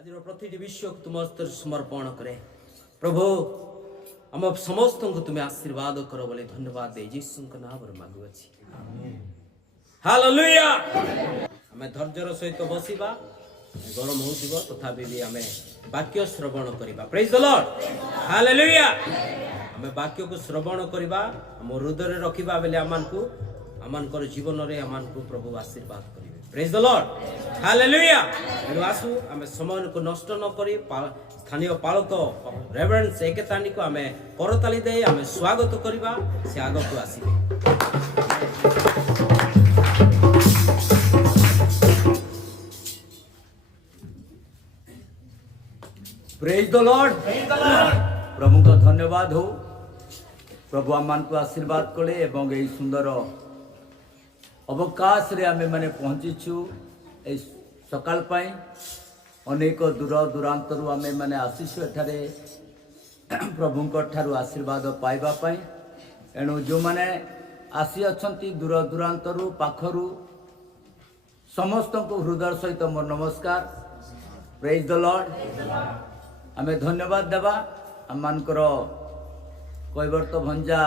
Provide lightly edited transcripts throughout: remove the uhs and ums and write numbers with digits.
आज प्रति विश्व तुम हस्तर समर्पण करे प्रभु आम समस्त को तुम्हें आशीर्वाद कर बोले धन्यवाद दे यीशु नाम मांगु अछि हालेलुया। आम धैर्यर सहित बसिबा गरम होउथिबो तथापि भी आम वाक्य श्रवण करिबा। Praise the Lord hallelujah. आम वाक्य को श्रवण करिबा हम हृदय रखिबा बेले आमानकर जीवन रे आमानकु प्रभु आशीर्वाद करिवे। Praise the Lord hallelujah. एनु आसु आमे समय को नष्ट न करी स्थानीय पालक रेवरेंस एकेतानी को आमे करताली दे आमे स्वागत करिबा से आगो को आसीबे। प्रेज द लॉर्ड प्रभु को धन्यवाद हो। प्रभु आमान को आशीर्वाद कले एवं यही सुंदर अवकाश रे आमे माने पहुंचीछु। ए सकाल पाई अनेक दूर दूरांतरु आमे माने आसीछु एठारे प्रभु को ठारू आशीर्वाद पाइबा पाई। एणु जो माने आसी अछंती दूर दूरांतरु पाखरु समस्त को हृदय सहित मोर नमस्कार। प्रेज द लॉर्ड आमे धन्यवाद देबा आमानकर कैवर्त भंजा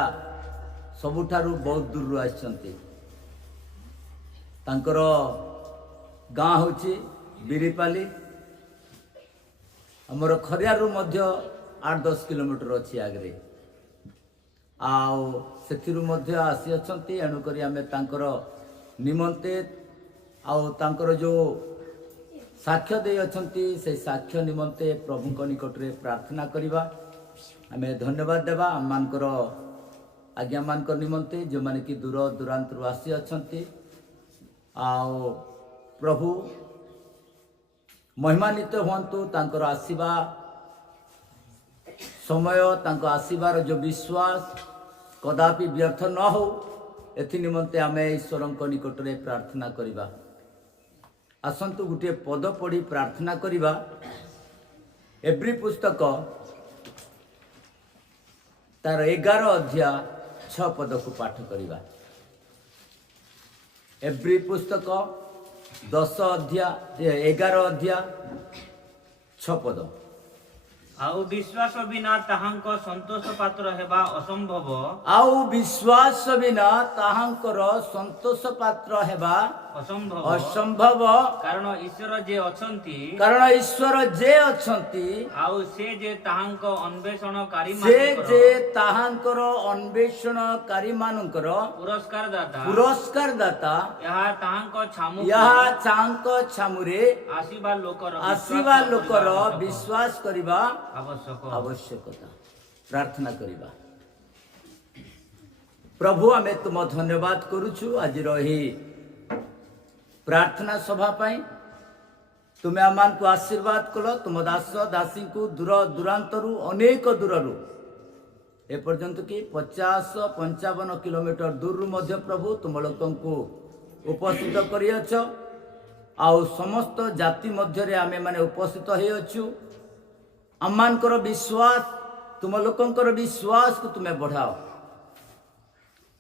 सबुठारू बहुत दूर आछंती। तांकर गाँ होची बिरीपाली हमर खरियारू मध्य 8-10 किलोमीटर अच्छी आगरे आउ सेथिरु मध्य आसी अछंती। एणु करी आमे तांकर निमंते आउ तांकर जो साक्ष्य दे अछंती से साक्ष्य निमंते प्रभु निकट रे प्रार्थना करिबा। आमे धन्यवाद देबा आमानकर आज्ञा मानकर निमंते जो माने कि दूर दूरांतर आसी अछंती। आओ प्रभु महिमान्वित हुंतु तांकर आसीबा समय तांको आसीबार जो विश्वास कदापि व्यर्थ न हो एथि निमंते आमे ईश्वर निकट रे प्रार्थना करिबा। आसंतु गुटे पद पढ़ी प्रार्थना करिबा। एब्री पुस्तक तार 11 अध्याय 6 पद को पाठ करिबा। एब्री पुस्तक 10 अध्याय 11 अध्याय 6 पद। आउ विश्वास बिना ताहांक संतोष पात्र हेबा असंभव। आउ विश्वास बिना ताहांकर संतोष पात्र हेबा असंभव। कारण ईश्वर जे अछंती आउ से जे ताहांक अन्वेषणकारी मानकर पुरस्कार दाता यहा ताहांक छामुरे आसीबा लोकर विश्वास करिबा आवश्यकता। प्रार्थना करिबा। प्रभु आमे तुम धन्यवाद करूछु आज रही प्रार्थना सभा पाई। तुम्हें आमान को आशीर्वाद कल तुम दास दासी को दूर दूरांतरु अनेक दूररु ए पर्यंत कि 50-55 किलोमीटर दूर मध्य प्रभु तुम लोक को उपस्थित करियछ। आउ समस्त जाति मध्य रे आमे माने उपस्थित हे अछु। आमानकर विश्वास तुम लोकंकर विश्वास को तुम्हें बढ़ाओ।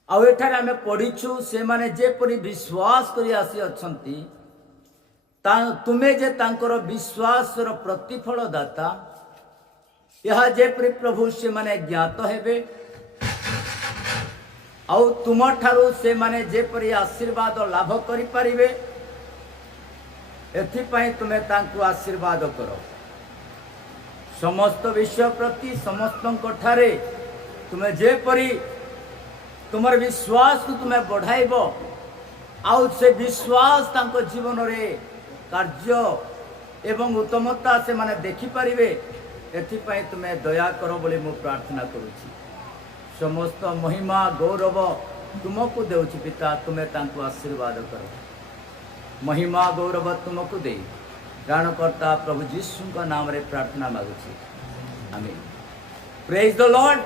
आउ एठारे आमे पढ़ीछु से माने जे परि विश्वास करि आसी अछंती तुम्हें जे तांकर विश्वास रो प्रतिफल दाता यह जे परि प्रभु से माने ज्ञात हेबे। आउ तुम ठारू से माने जे परि आशीर्वाद लाभ करि परिबे एथि पई तुम्हें तांकु आशीर्वाद करो। समस्त विश्व प्रति समस्त ठारे तुम्हें जे परि तुमर विश्वास को तुम्हें बढ़ाइब आउ से विश्वास तांको जीवन रे कार्य एवं उत्तमता से माने देखि परिबे एथि पई तुम्हें दया करो बोली मु प्रार्थना करूची। समस्त महिमा गौरव तुमको देउची पिता तुम्हें तांको आशीर्वाद करो। महिमा गौरव तुमको दे प्राणकर्ता प्रभु यीशु का नाम रे प्रार्थना मागुची आमीन। Praise the Lord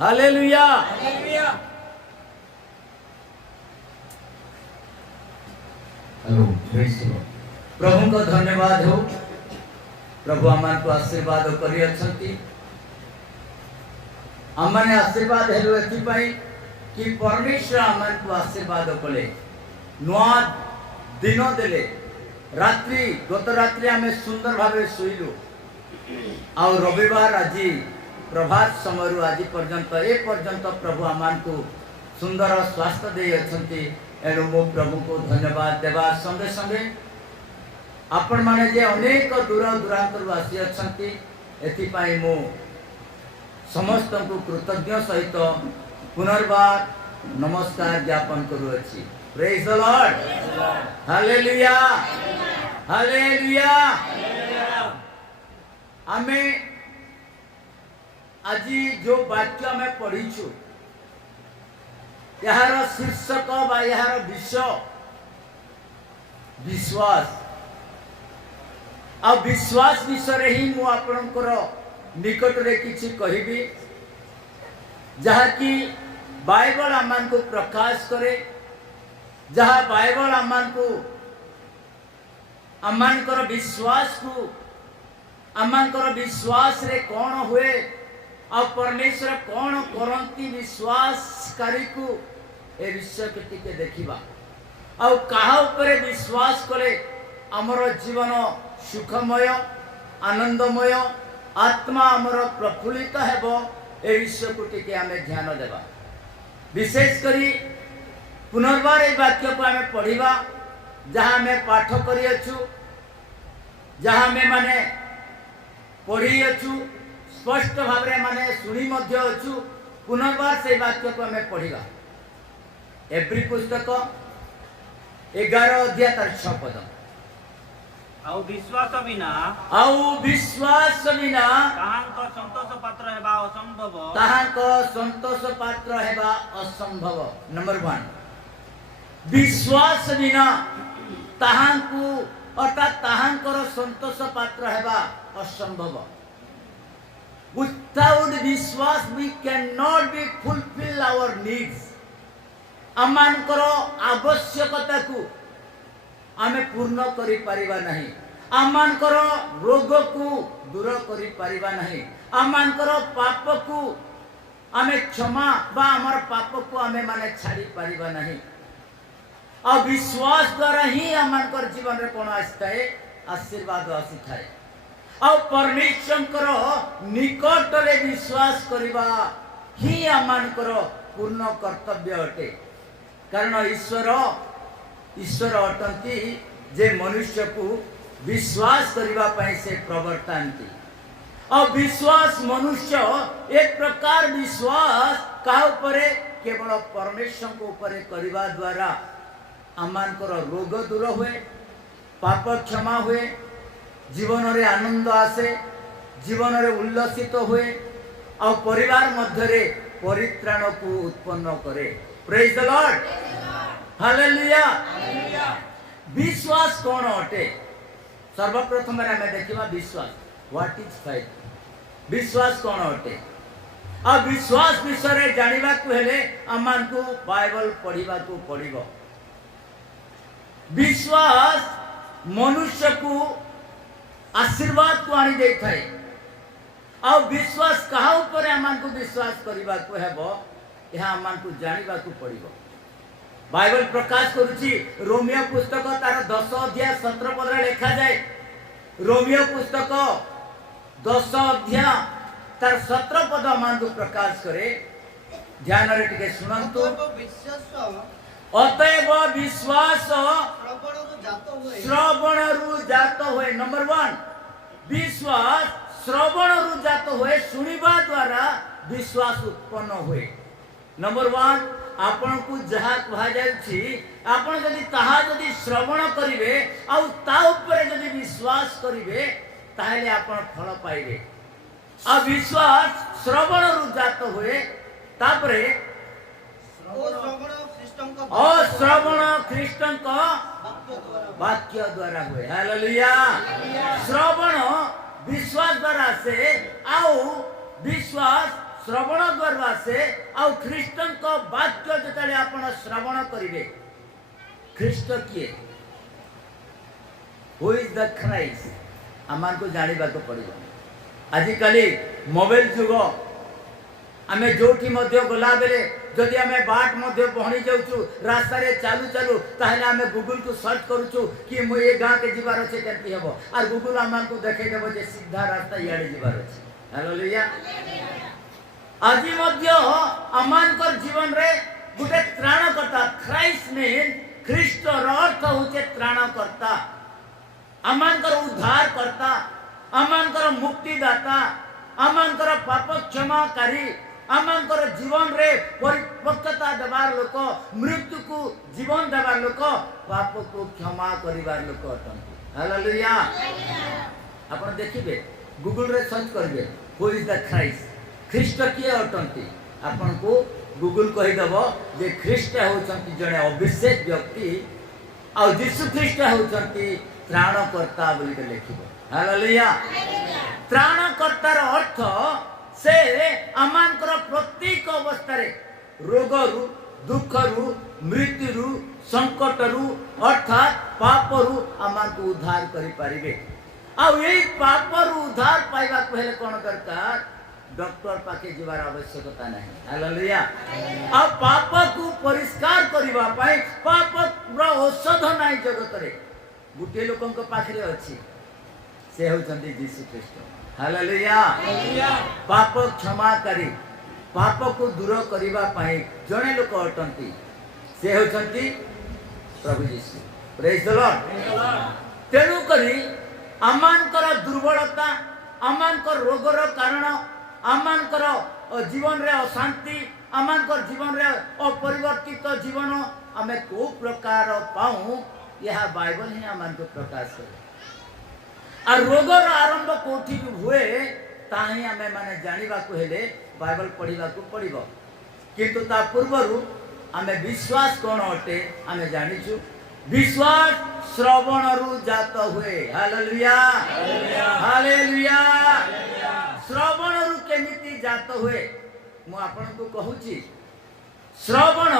hallelujah. प्रभु को धन्यवाद हो। प्रभु आमान को आशीर्वाद करी अछंती। आमाने आशीर्वाद हेलो एथि पई कि परमेश्वर आमान को आशीर्वाद कले नुआ दिन देले रात्रि गत रात्रि आम सुंदर भाव शुलु आ रविवार आज प्रभात समय आज पर्यंत ए पर्यंत प्रभु आम को सुंदर स्वास्थ्य दे अच्छी एणु मो प्रभु को धन्यवाद देवा संगे संगे आपण माने जे अनेक दूर दूरांतर आसी अच्छी एथिपाई मो समस्त को कृतज्ञ सहित पुनर्बार नमस्कार ज्ञापन करुअछि। Praise the Lord, hallelujah, hallelujah. आमे आज जो वाक्य आमे पढ़ीछु यार शीर्षक बा यार विषय विश्वास आ विश्वास विषय ही मु आपनकर निकट रे किछि कहिबी जहा कि बाइबल आमान को प्रकाश करे, जहा बाइबल आमान को आमानकर विश्वास को आमानकर विश्वास रे कौन हुए आ परमेश्वर कौन करंती विश्वासकारी को ए विषय के टिके देखिबा आ कहा ऊपर विश्वास करे हमर जीवन सुखमय आनंदमय आत्मा हमर प्रफुल्लित हेबो ए विषय को टिके आमे ध्यान देबा। विशेष करी पुनर्बार ए वाक्य को आमे पढ़िबा जहां में पाठ करी अछु, जहां में माने पढ़ी अछु, स्पष्ट भाव रे माने सुनी मध्य अछु। पुनर्बार से वाक्य को आमे पढ़िबा। एब्री पुस्तक 11 अध्याय तार 6 पद। आउ विश्वास बिना ताहांक संतोष पात्र हेबा असंभव, ताहांक संतोष पात्र हेबा असंभव। नंबर 1 विश्वास बिना ताहांकु अर्थात ताहांकर संतोष पात्र हेबा असंभव। Without विश्वास we cannot be fulfill our needs। आमानकर आवश्यकता को आमे पूर्ण करि परिबा नहीं, आमानकर रोग को दूर करि परिबा नहीं, आमानकर पाप को आमे क्षमा बा हमर पाप को आमे माने छाड़ी परिबा नहीं। आ विश्वास द्वारा ही आमानकर जीवन रे कोन आस्ताए आशीर्वाद आसी थाए। आ परमेश्वर निकट रे विश्वास करिबा ही आमानकर पूर्ण कर्तव्य अटे। कारण ईश्वर अटंती जे मनुष्य को विश्वास करिबा पई से प्रवर्तांती। और विश्वास मनुष्य एक प्रकार विश्वास का ऊपरे केवल परमेश्वर को ऊपरे करिबा द्वारा आमानकर रोग दूर हुए, पाप क्षमा हुए, जीवन रे आनंद आसे, जीवन रे उल्लसित हुए और परिवार मध्य रे परित्राण को उत्पन्न करे। Praise the Lord, hallelujah. विश्वास कौन अटे? सर्वप्रथम आम देखा विश्वास। What is faith? विश्वास कौन अटे? आ विश्वास विषय जानिबा को हेले आमान को बाइबल पढ़िबा को पड़िबो। विश्वास मनुष्य को आशीर्वाद को आनी दे थाए। आ विश्वास कहा ऊपर आमान को विश्वास करिबा को हेबो यह आमान को जानिबा को पड़िबो। बाइबल प्रकाश करुची रोमियो पुस्तक तार 10 अध्याय 17 पद रे लिखा जाए। रोमियो पुस्तक 10 अध्याय तार 17 पद आमान को प्रकाश करे। ध्यान रे टिके सुनंतु। अतएव विश्वास श्रवण रु जात होए। नंबर 1 विश्वास श्रवण रु जात होए, सुनिबा द्वारा विश्वास उत्पन्न होए। नंबर 1 आपण को जहा कहा जाउछि आपण जदि ताहा जदि श्रवण करिवे आ ता ऊपर जदि विश्वास करिवे ताहेले आपण फल पाइबे। आ विश्वास श्रवण रु जात होए। तापरे श्रवण ख्रीष्टंक वाक्य द्वारा हुए। हालेलुया। श्रवण विश्वास द्वारा से आउ विश्वास श्रवण द्वारा से आउ ख्रीष्टन को वाक्य जतले आपण श्रवण करिवे। ख्रीष्ट किए? Who is the Christ? आमान को जानिबा को पड़िबो। आजिकाली मोबाइल जुग आमे जोठी मध्य गला बेले जदि आमे बाट मध्य पहुँची जाऊँ रास्ता रे चालू चालू ताहले आमे गूगल को सर्च करूँ कि मु ये गाँ के जीवार अच्छे केमती हम और गूगल आम को देखे देव जे सीधा रास्ता इे जीवार अच्छे। हालेलुया। आज आम जीवन रे गोटे त्राणकर्ता ख्राइस्ट मीन ख्रीष्ट अर्थ होचे त्राणकर्ता आमर उद्धार करता आमर मुक्तिदाता आमर पाप क्षमाकारी आमर जीवन रे परिपक्वता देवार लोक मृत्यु को जीवन देवार लोक पाप को क्षमा करिवार लोक अटंती। हालेलुया। आपण देखिबे गूगल रे सर्च करिवे हु इज द ख्राइस्ट ख्रीष्ट किए अटंती आपण को गूगल कहीदेव जे ख्रीष्ट होचंती जने अभिषेक व्यक्ति आ यीशु ख्रीष्ट होचंती त्राणकर्ता बोली के लिखिबो। हालेलुया। त्राणकर्तार अर्थ से आमानकर प्रत्येक अवस्था रे रोगरु दुखरु मृत्युरु संकटरु अर्थात पापरु आमान को उद्धार करि परिबे। आ एई पापरु उद्धार पाइबा पहले कोन दरकार डॉक्टर पाके जीवार आवश्यकता नहीं। हालेलुया। आ पाप को परिष्कार करिवा पाई पाप रो औषध नाही जगत रे गुटे लोकन को पाखरे अछि से होचंती यीशु ख्रीष्ट। हालेलुया। पाप क्षमाकारी पाप को दूर करिवा पाई जणे लोक अटंती से होचंती प्रभु यीशु। Praise the Lord. तेनु करी आमानकर दुर्बलता आमानकर रोगर कारण आमानकर जीवन रे अशांति आमानकर जीवन रे अपरिवर्तित जीवन आमे को प्रकार पाऊं यह बाइबल ही आमान को प्रकाश करे। आ रोगर आरंभ कोठी हुए ताही आमे माने जानिबा को हेले बाइबल पढ़िबा को पड़िबो किंतु ता पूर्वरु आमे विश्वास कोन अटे आमे जानिछु विश्वास श्रवणरु जात हुए। हालेलुया। हालेलुया। श्रवणरु केमिति जात हुए मु आपन को कहूची श्रवण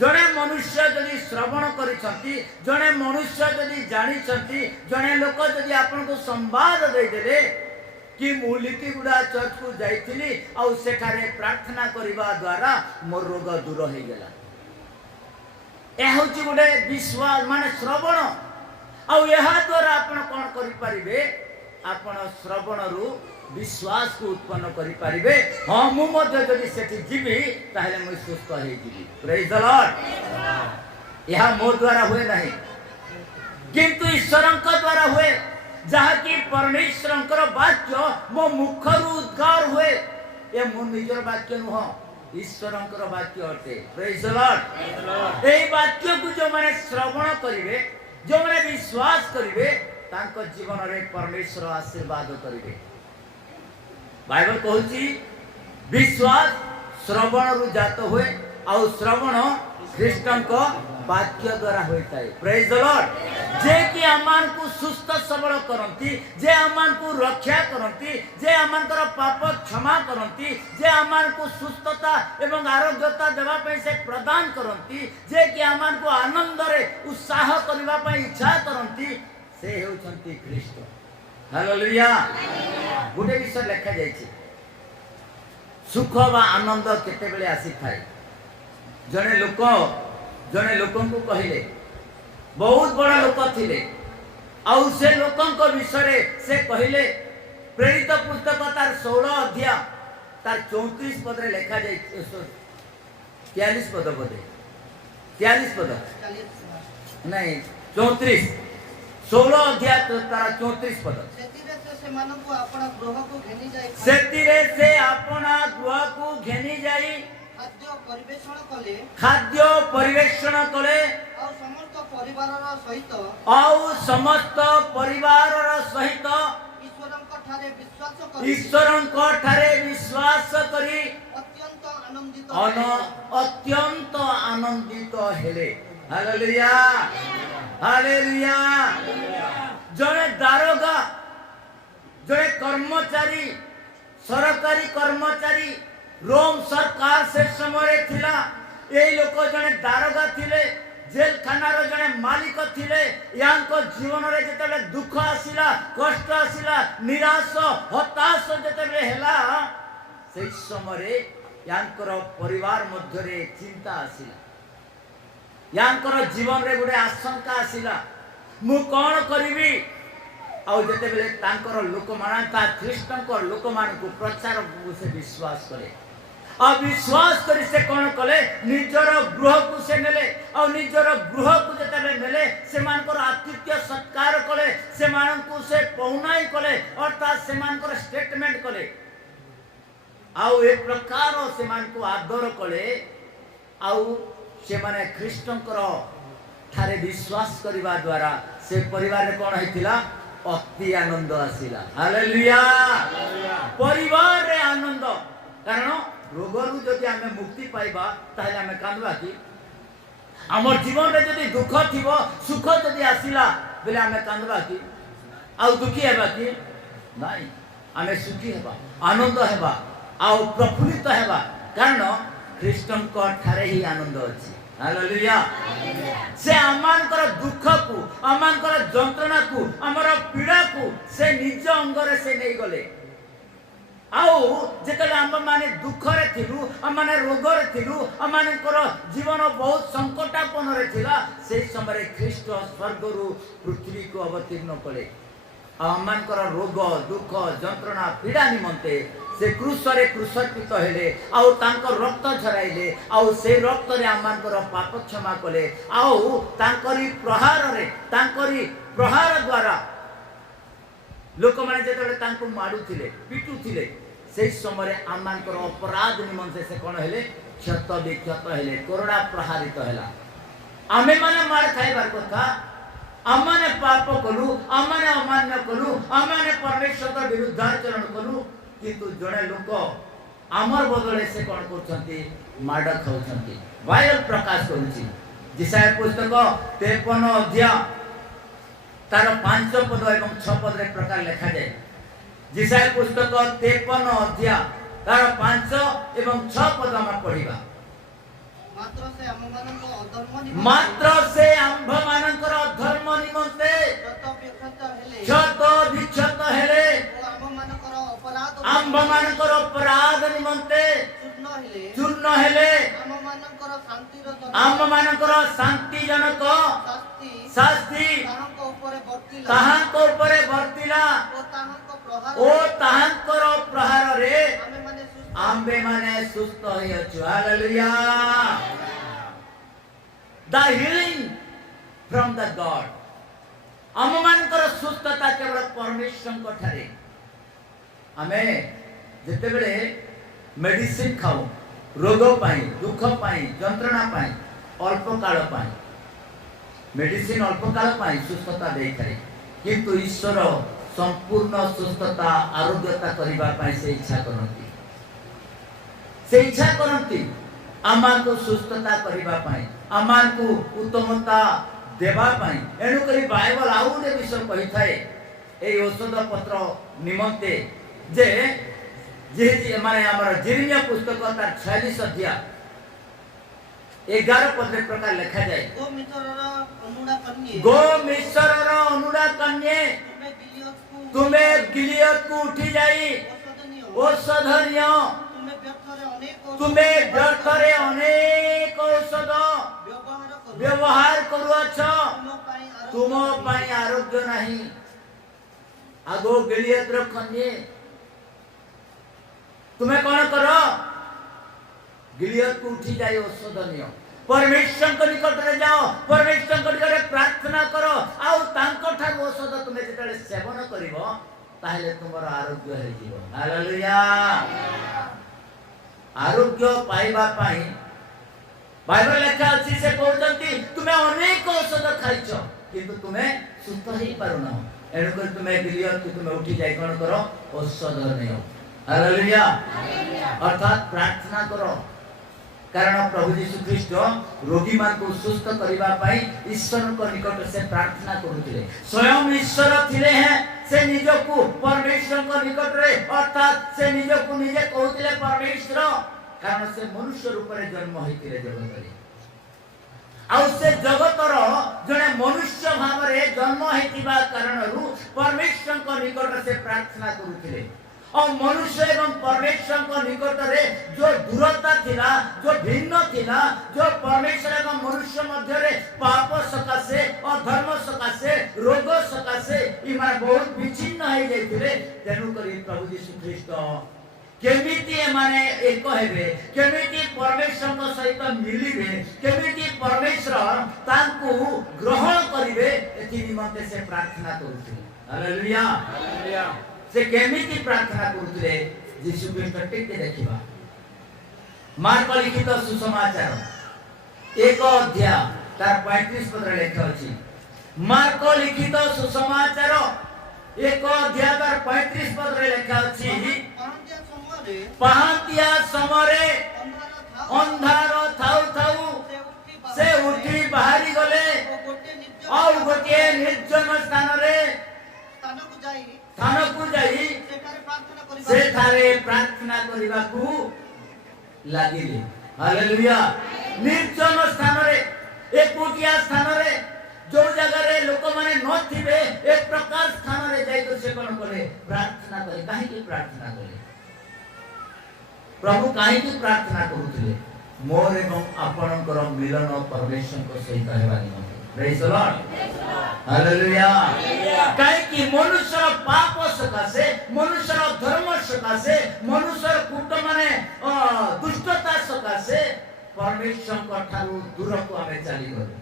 जड़े मनुष्य जदि श्रवण करिसंती जड़े मनुष्य जदि जानिसंती जड़े लोक जदि आपन को संवाद दे देले कि मु लितिगुड़ा चर्च को जाइथिली आ सेठारे प्रार्थना करिबा द्वारा मोर रोग दूर हो गेला ए होची गुडे विश्वास माने श्रवण आ एहा द्वारा आपन कोन करि परिबे आपन श्रवणरु विश्वास को उत्पन्न करि परिबे। हां मु मध्ये जदि सेठी जीवी ताहले मु सुस्त हो जीवी। Praise the Lord. यह मो द्वारा हुए नहीं किंतु ईश्वरंक द्वारा हुए जहा कि परमेश्वरंकर वाक्य मो मुखरु उद्गार हुए ए मो निजर वाक्य नुह ईश्वरंकर वाक्य अटे। Praise the Lord. एई वाक्य को जो माने श्रवण करिवे जो माने विश्वास करिवे तांको जीवन रे परमेश्वर आशीर्वाद करिवे। बाइबल कहूची विश्वास श्रवण रु जात हुए और श्रवण ख्रीष्टन को वाक्य द्वारा होता है। Praise the Lord. जे कि आमान को सुस्थ सबल करंती जे आमान को रक्षा करंती जे आमान कर पाप क्षमा करंती जे आमान को सुस्थता एवं आरोग्यता देवा पे से प्रदान करंती जे कि आमान को आनंद रे उत्साह करबा पे इच्छा करंती से होचंती ख्रीष्ट। हालेलुया। गोटे विषय लेखा जाइए सुख व आनंद केते बेले आसी थाए जने लोक को कहले बहुत बड़ा लोक थिले आउ से लोकन को विषय से कहले प्रेरित पुस्तक तार 16 अध्याय तार 34 पद रे लेखा जाय 43 पद बोधे 43 पद नहीं 34 16 अध्याय तार 34 पद सेतिरे से अपना गृह को घेनी जाई खाद्य परिवेषण कले समस्त परिवार सहित ईश्वरंक ठारे विश्वास करी अत्यंत आनंदित हेले। हालेलुया। हालेलुया। जड़े दारोगा जड़े कर्मचारी सरकारी कर्मचारी रोम सरकार से समय थिला ए लोक जने दारोगा थिले जेल खानार जने मालिक थिले यांको जीवन रे जते दुख आसिला कष्ट आसिला निराश हताश जते हेला से समय यांकर परिवार मध्य चिंता आसिला यांकर जीवन रे गोटे आशंका आसिला मु कौन करी आउ जिते बेले तांकर लोक मानता ख्रीष्ट लोक मान को प्रचार को से विश्वास करे अविश्वास करी से कौन कले निजर गृह को से नेले और निजर गृह को जते नेले से मानकर आतिथ्य सत्कार कले से मान को से पहुनाई कले अर्थात से मानकर स्टेटमेंट कले आउ एक प्रकार से मान को आदर कले आउ से माने ख्रीष्टंकर ठारे विश्वास करिवा द्वारा से परिवार रे कोन हेतिला अति आनंद आसिला हालेलुया परिवार रे आनंद कारण रोगरु जदि आमे मुक्ति पाइबा ताले आमे कांदबा कि हमर जीवन रे जदि दुख थिबो सुख जदि आसिला बेले आमे कांदबा कि आउ दुखी हेबा कि नाही आमे सुखी हेबा आनंद हेबा आउ प्रफुल्लित हेबा कारण ख्रीष्टन को ठारे ही आनंद अछि हालेलुया से आमानकर दुख को आमानकर जंत्रणा को हमर पीड़ा को से निज अंग रे से नै गले आउ जेतले हम माने दुख रे थिलु हम माने रोग रे थिलु हम मानकर जीवन बहुत संकटापन रे थिला से समय ख्रीष्ट स्वर्ग रु पृथ्वी को अवतीर्ण कले आमानकर रोग दुख जंत्रणा पीड़ा निमंते से क्रूस रे क्रूसर्पित हेले आउ तांकर रक्त झराइले आउ से रक्त रे आमानकर पाप क्षमा कले आउ तांकरी प्रहार द्वारा लोक माने जेतले तांको माडुथिले पिटुथिले से समय आमानकर अपराध निमंते से कोन हेले क्षत विक्षत हेले कोरोना प्रहारित हेला आमे माने मार खाइबार कथा आमाने पाप कलु आमाने अमान्य कलु आमाने परमेश्वर विरुद्ध आचरण कलु किंतु जड़े लोक आमर बदले से कौन करछंती माड खाउछंती बाइबल प्रकाश करूची जिसाय पुस्तक 53 अध्याय तार 5 पद एवं 6 पद रे प्रकार लिखा जाय जिसाय पुस्तक 53 अध्याय तार 5 एवं 6 पद हम पढिबा मात्र से आंभ मानकर अधर्म निमंते क्षत विक्षत हेले आंभ मानकर अपराध निमंते चूर्ण हेले आंभ मानकर शांति जनक शास्ति ताहांको ऊपर वर्तिला ओ ताहांकर प्रहार रे आंबे माने सुस्त होई अछु hallelujah the healing from the God आम मानकर सुस्थता केवल परमेश्वर को ठारे आमे जते बेले मेडिसिन खाऊ रोग पाई दुख पाई जंत्रणा पाई अल्प काल पाई मेडिसिन अल्प काल पाई सुस्थता दे थारे किंतु ईश्वर संपूर्ण सुस्थता आरोग्यता करिबा पाई से इच्छा करती आमान को सुस्थता करिबा पाई आमान को उत्तमता देबा पाई एनु करी बाइबल आउडे विषय कहि थाए ए औषध पत्र निमंते जे जे माने हमर जिर्मिया पुस्तक तार 46 अध्याय 11 पद प्रकार लिखा जाए गो मिस्रर अनुडा कन्ये तुम्हें गिलियत को उठी जाई औषधनिय तुम्हें व्यर्थ रे अनेक औषध व्यवहार करुअछ तुम पाई आरोग्य नहीं आगो गिलियत रखने तुम्हें कौन करो गिलियत को उठी जाए औषध नियो परमेश्वर को निकट रे जाओ परमेश्वर को निकट प्रार्थना करो आउ तांको ठार औषध तुम्हें जेतले सेवन करिवो ताहले तुमर आरोग्य हे जीव हालेलुया आरोग्य पाइबा पाई बाइबल लिखा अछि से कहउतंती तुम्हें अनेक औषध खाइछो किंतु तुम्हें सुस्त ही पारुना एनु कर तुम्हें गिलियत तुम्हें उठी जाई कोन करो औषध नियो हालेलुया अर्थात प्रार्थना करो कारण प्रभु यीशु ख्रीष्ट रोगी मान को सुस्त करिबा पाई ईश्वर को निकट से प्रार्थना करुथिले स्वयं ईश्वर थिले हैं से निजो को परमेश्वर को निकट रे अर्थात से निजो को निजे कहउथिले परमेश्वर कारण से मनुष्य रूप रे जन्म होइतिले जगत रे आउ से जगतर जने मनुष्य भाव रे जन्म हेतिबा कारण रु परमेश्वर को निकट से प्रार्थना करुथिले और मनुष्य एवं परमेश्वर को निकट रे जो दूरता थिला, जो भिन्न थिला, जो परमेश्वर एवं मनुष्य मध्य रे पाप सकाशे और धर्म सकाशे रोग सकाशे इमान बहुत विचिन्न है जाइथिले। तेनु करी प्रभु यीशु ख्रीष्ट केमिति माने एक हेबे, केमिति परमेश्वर को सहित मिलिबे, केमिति परमेश्वर तांकु ग्रहण करिवे एथि निमंते से प्रार्थना करूथि। Hallelujah hallelujah. से केमिति प्रार्थना करूथले यीशु ख्रीष्ट टिके देखिबा। मार्क लिखित सुसमाचार 1 अध्याय तार 35 पद रे लेखा अछि। मार्क लिखित सुसमाचार 1 अध्याय तार 35 पद रे लेखा अछि। पहातिया समरे अंधार थाउ थाउ से उठी बाहरी गले और गोटे निर्जन स्थान रे स्थानकु जाई से थारे प्रार्थना करिबाकू लागिले। हालेलुया। निर्जन स्थान रे एकुटिया स्थान रे जो जगह रे लोक माने न थिबे एक प्रकार स्थान रे जाई तो से कोन करे प्रार्थना करे। काहे की प्रार्थना करे प्रभु काहे की प्रार्थना करूथिले मोर एवं आपणकर मिलन परमेश्वर को सहित हेबा निमंते। Praise the Lord hallelujah. काहे की मनुष्य पाप सकाशे, मनुष्य धर्म सकाशे, मनुष्य कूट माने दुष्टता सकाशे परमेश्वर को ठारू दूर को हमें चली गले।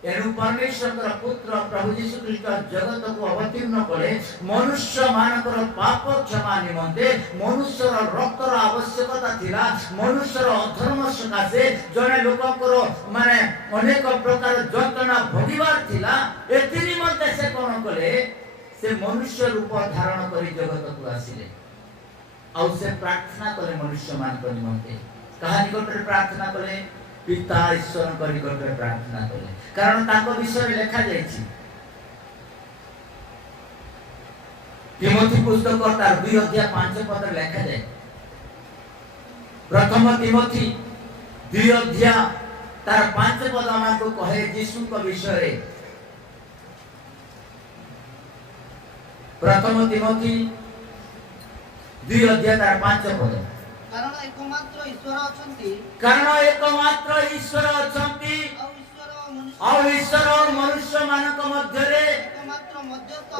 एनु परमेश्वर पुत्र प्रभु यीशु ख्रीष्ट जगत को अवतीर्ण करे मनुष्य मानकर पाप क्षमा निमंते। मनुष्यर रक्तर आवश्यकता थिला, मनुष्यर अधर्म सकाशे जने लोककर माने अनेक प्रकार जंत्रणा भोगिबार थिला। एथि निमंते से कोन कले से मनुष्य रूप धारण करी जगत को आसिले और से प्रार्थना करे मनुष्य मानकर निमंते। कहा निकट रे प्रार्थना करे पिता ईश्वर को निकट रे प्रार्थना करे। कारण ताको विषय लेखा जायछि तिमोथी पुस्तक तार 2 अध्याय 5 पद लेखा जाय। प्रथम तिमोथी 2 अध्याय तार 5 पद हमको कहे यीशु को विषय। प्रथम तिमोथी 2 अध्याय तार 5 पद कारण एकमात्र ईश्वर अछंती, कारण एकमात्र ईश्वर अछंती और ईश्वर और मनुष्य मानक मध्य रे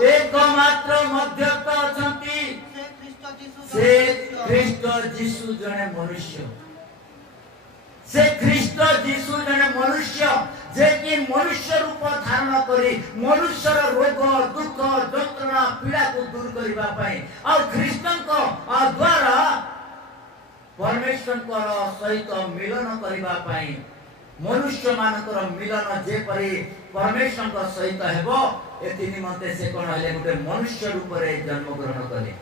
एकमात्र मध्यस्थ अछंती से ख्रीष्ट यीशु जने मनुष्य। से ख्रीष्ट यीशु जने मनुष्य जे कि मनुष्य रूप धारण करी मनुष्यर रोग दुख जंत्रणा पीड़ा को दूर करबा पई और ख्रीष्टन को द्वारा परमेश्वर को सहित मिलन करबा पई मनुष्य मानकर मिलन जे परि परमेश्वर को सहित हेबो एति निमंते से कोन हले गुटे मनुष्य रूप रे जन्म ग्रहण करे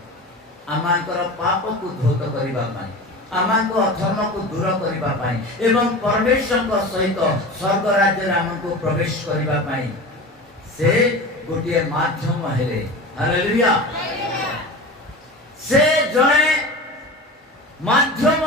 आमानकर पाप को धौत करबा पई आमानको अधर्म को दूर करबा पई एवं परमेश्वर को सहित स्वर्ग राज्य रामको प्रवेश करबा पई से गुटे माध्यम हेले। हालेलुया। से जणे माध्यम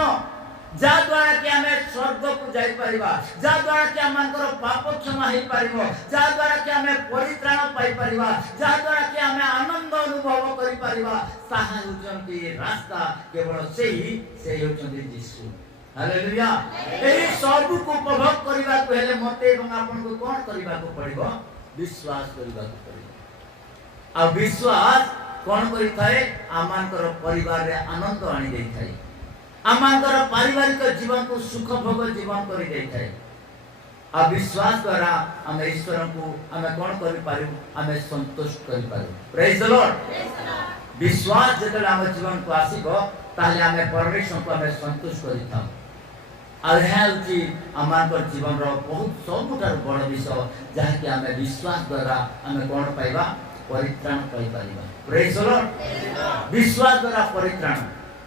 जा द्वारा कि हमें स्वर्ग को जाई परिबा, जा द्वारा कि हमनकर पाप क्षमा हे परिबो, जा द्वारा कि हमें परित्राण पाई परिबा, जा द्वारा कि हमें आनंद अनुभव करि परिबा साहा होचंती रास्ता केवल सेही होचंती यीशु। हालेलुया। एही सब को उपभोग करिबा को हेले मते एवं आपन को कोन करिबा को पड़िबो विश्वास करिबा को पड़िबो। आ विश्वास कोन करि थाए आमानकर परिवार रे आनंद आनी देई थाए आमानकर पारिवारिक जीवन को सुख भोग जीवन करि देई थाए। आ विश्वास द्वारा हम ईश्वर को हम कोन करि पारू हम संतुष्ट करि पारू। Praise the Lord. विश्वास जेतले हम जीवन को आसीबो ताले हम परमेश्वर को हम संतुष्ट करि थाउ। अरहेल जी आमानकर जीवन रो बहुत सबुठार बड़ विषय जहा कि हम विश्वास द्वारा हम कोन पाइबा परित्राण पाई परिबा। Praise the Lord. विश्वास द्वारा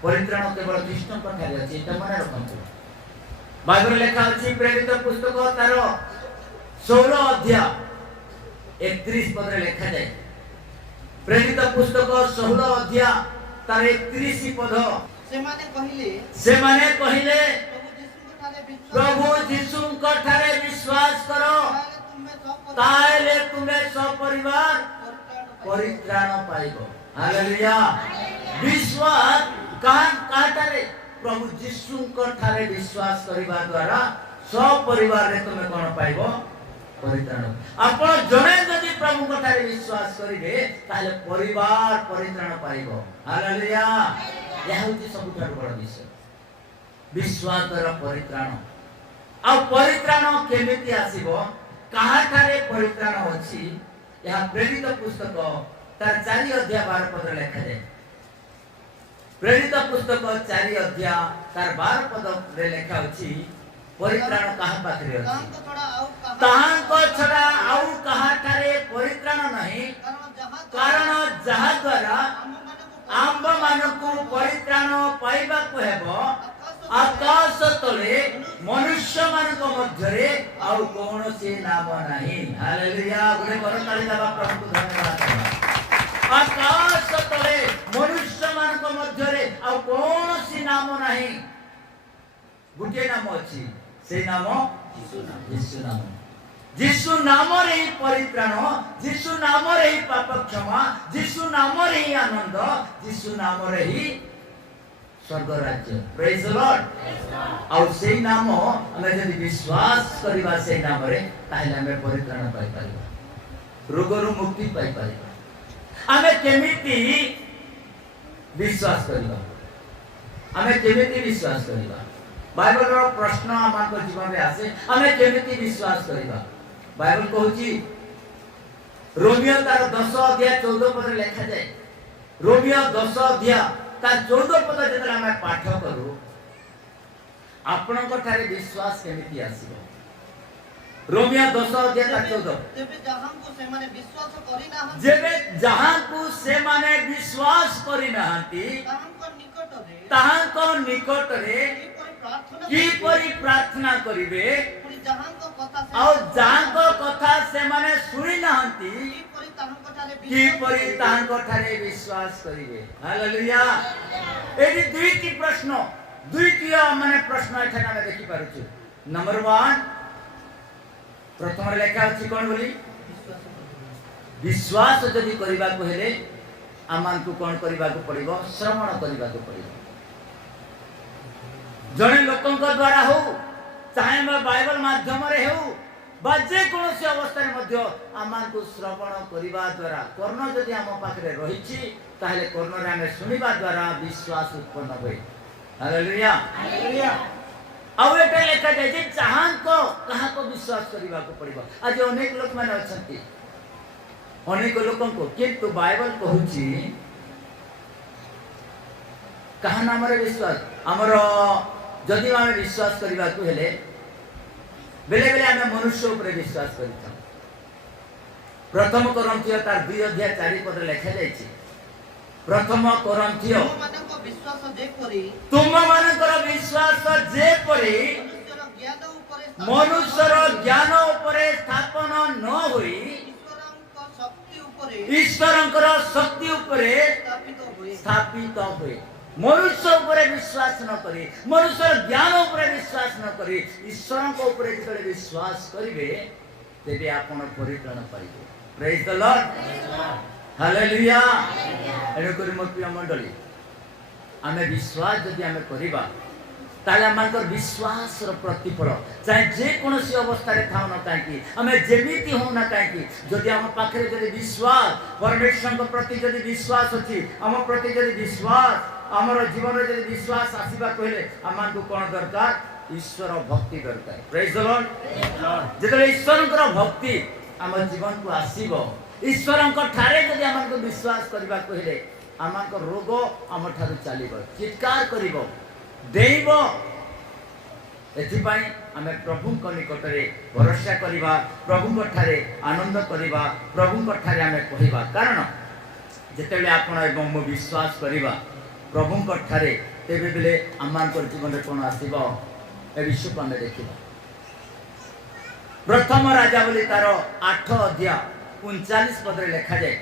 परित्राण केवल कृष्ण पठाले अछि एटा मन रखंतु। बाइबल लेखा अछि प्रेरित पुस्तक तार 16 अध्याय 31 पद रे लेखा जाय। प्रेरित पुस्तक 16 अध्याय तार 31 पद से माने कहिले प्रभु यीशु को ठारे विश्वास करो ताले तुम्हें सब परिवार परित्राण पाइबो। हालेलुया। विश्वास काहाठारे प्रभु जीशुଙ୍କ ठारे विश्वास करिबा द्वारा सब परिवार रे तुमे कोन पाइबो परित्राण आपण जणे जदि प्रभुଙ୍କ ठारे विश्वास करिबे ताले परिवार परित्राण पाइबो हालेलुया यह होती सबुठार बड़ विषय विश्वास द्वारा परित्राण आ परित्राण केमिति आसीबो काहाठारे परित्राण अछि यह प्रेरित पुस्तक तार 4 अध्याय 12 पद लिखा जाए प्रेरित पुस्तक 4 अध्याय तार 12 पद रे लिखा अछि परित्राण काहा पाखरे अछि ताहांको छडा आउ काहाठारे परित्राण नहीं कारण जहा द्वारा आंब मानकु परित्राण पाइबा को हेबो आकाश तले मनुष्य मानक मध्यरे आउ कोनोसी नाम नाही हालेलुया गुणे करताली दबा प्रभु को धन्यवाद आकाश तले मनुष्य मानक मध्यरे आउ कोनोसी नाम नाही गुटे नाम अछि से नाम यीशु नाम यीशु नाम रे परित्राण यीशु नाम रे पाप क्षमा यीशु नाम रे आनंद यीशु नाम रे स्वर्ग राज्य प्रेज द लॉर्ड और से नाम हमें यदि विश्वास करिबा से नाम रे ताहिले हमें परित्राण पाई परिबा रोगरु मुक्ति पाई परिबा हमें केमिति विश्वास करिबा हमें केमिति विश्वास करिबा बाइबल रो प्रश्न हमको जीवन में आसे हमें केमिति विश्वास करिबा बाइबल कहूची रोमियो तार 10 अध्याय 14 पद लिखा जाए रोमियो 10 अध्याय तार 14 पद जेतला हम पाठ करू आपण को ठारे विश्वास केमिति आसीबो रोमियो 10 अध्याय तार 14 तेबे जहां को से माने विश्वास करि ना जेबे जहां को से माने विश्वास करि नाहंती ताहां को निकट रे की परि प्रार्थना करिवे और जहां को कथा से माने सुनि नाहंती की परि ताहां को ठारे विश्वास करिवे हालेलुया एडी दुईटी प्रश्न दुईटी माने प्रश्न एठाने हम देखि पारुछु नंबर 1 प्रथम लेखा अछि कोन बोली विश्वास जदि करिबा को हेले आमान को कोन करिबा को पड़िबो श्रवण करिबा को पड़िबो जने लोकन को द्वारा हो चाहे मैं बाइबल माध्यम रे हो बाजे कोनोसी अवस्था रे मध्य आमान को श्रवण करिबा द्वारा कर्ण जदि हम पाखरे रहिछि ताले कर्ण रे हम सुनिबा द्वारा विश्वास उत्पन्न होय हालेलुया हालेलुया और एटा लेखा जाय जे चाहां को कहा को विश्वास करिबा को पड़िबो आज अनेक लोक माने अछंती अनेक लोकन को किंतु बाइबल कहूची कहा नाम रे विश्वास हमर जदि हम विश्वास करिबा को हेले बेले बेले हम मनुष्य ऊपर विश्वास करिता प्रथम कोरिन्थियो तार 2 अध्याय 4 पद लिखा जायछि प्रथम कोरिन्थियो तुम मानकर विश्वास जे परि मनुष्यर ज्ञान ऊपर स्थापन न होई ईश्वरंकर शक्ति ऊपर स्थापित होई मनुष्य ऊपर विश्वास न करी मनुष्य ज्ञान ऊपर विश्वास न करी ईश्वर को ऊपर जतले विश्वास करिवे तेबे आपण परित्राण पाइबे प्रेज द लॉर्ड हालेलुया एने करी मोर प्रिय मंडली आमे विश्वास जदि आमे करिबा ताले हमर विश्वास रो प्रतिफल चाहे जे कोनोसी अवस्था रे थाउ न काहे हमें जेमिति हो न काहे जदि हम पाखरे जदि विश्वास परमेश्वर को प्रति जदि विश्वास अछि हम प्रति जदि विश्वास हमर जीवन रे जदि विश्वास आसीबा कहले हमन को कोन दरकार ईश्वर भक्ति दरकार प्रेज द लॉर्ड जेतले ईश्वर को भक्ति हमर जीवन को आसीबो ईश्वर को ठारे जदि हमन को विश्वास करबा कहले हमन को रोग हम ठारे चलीबो चित्कार करिवो देव एथिपाई आमे प्रभु को निकट रे भरोसा करिबा प्रभु को ठारे आनंद करिबा प्रभु को ठारे आमे कहिबा कारण जेतेले आपण एवं मो विश्वास करिबा प्रभु को ठारे तेबे बेले आमान को जीवन रे कोन आसीबो ए विषय को आमे देखिबा प्रथम राजावली तार 8 अध्याय 39 पद रे लिखा जाय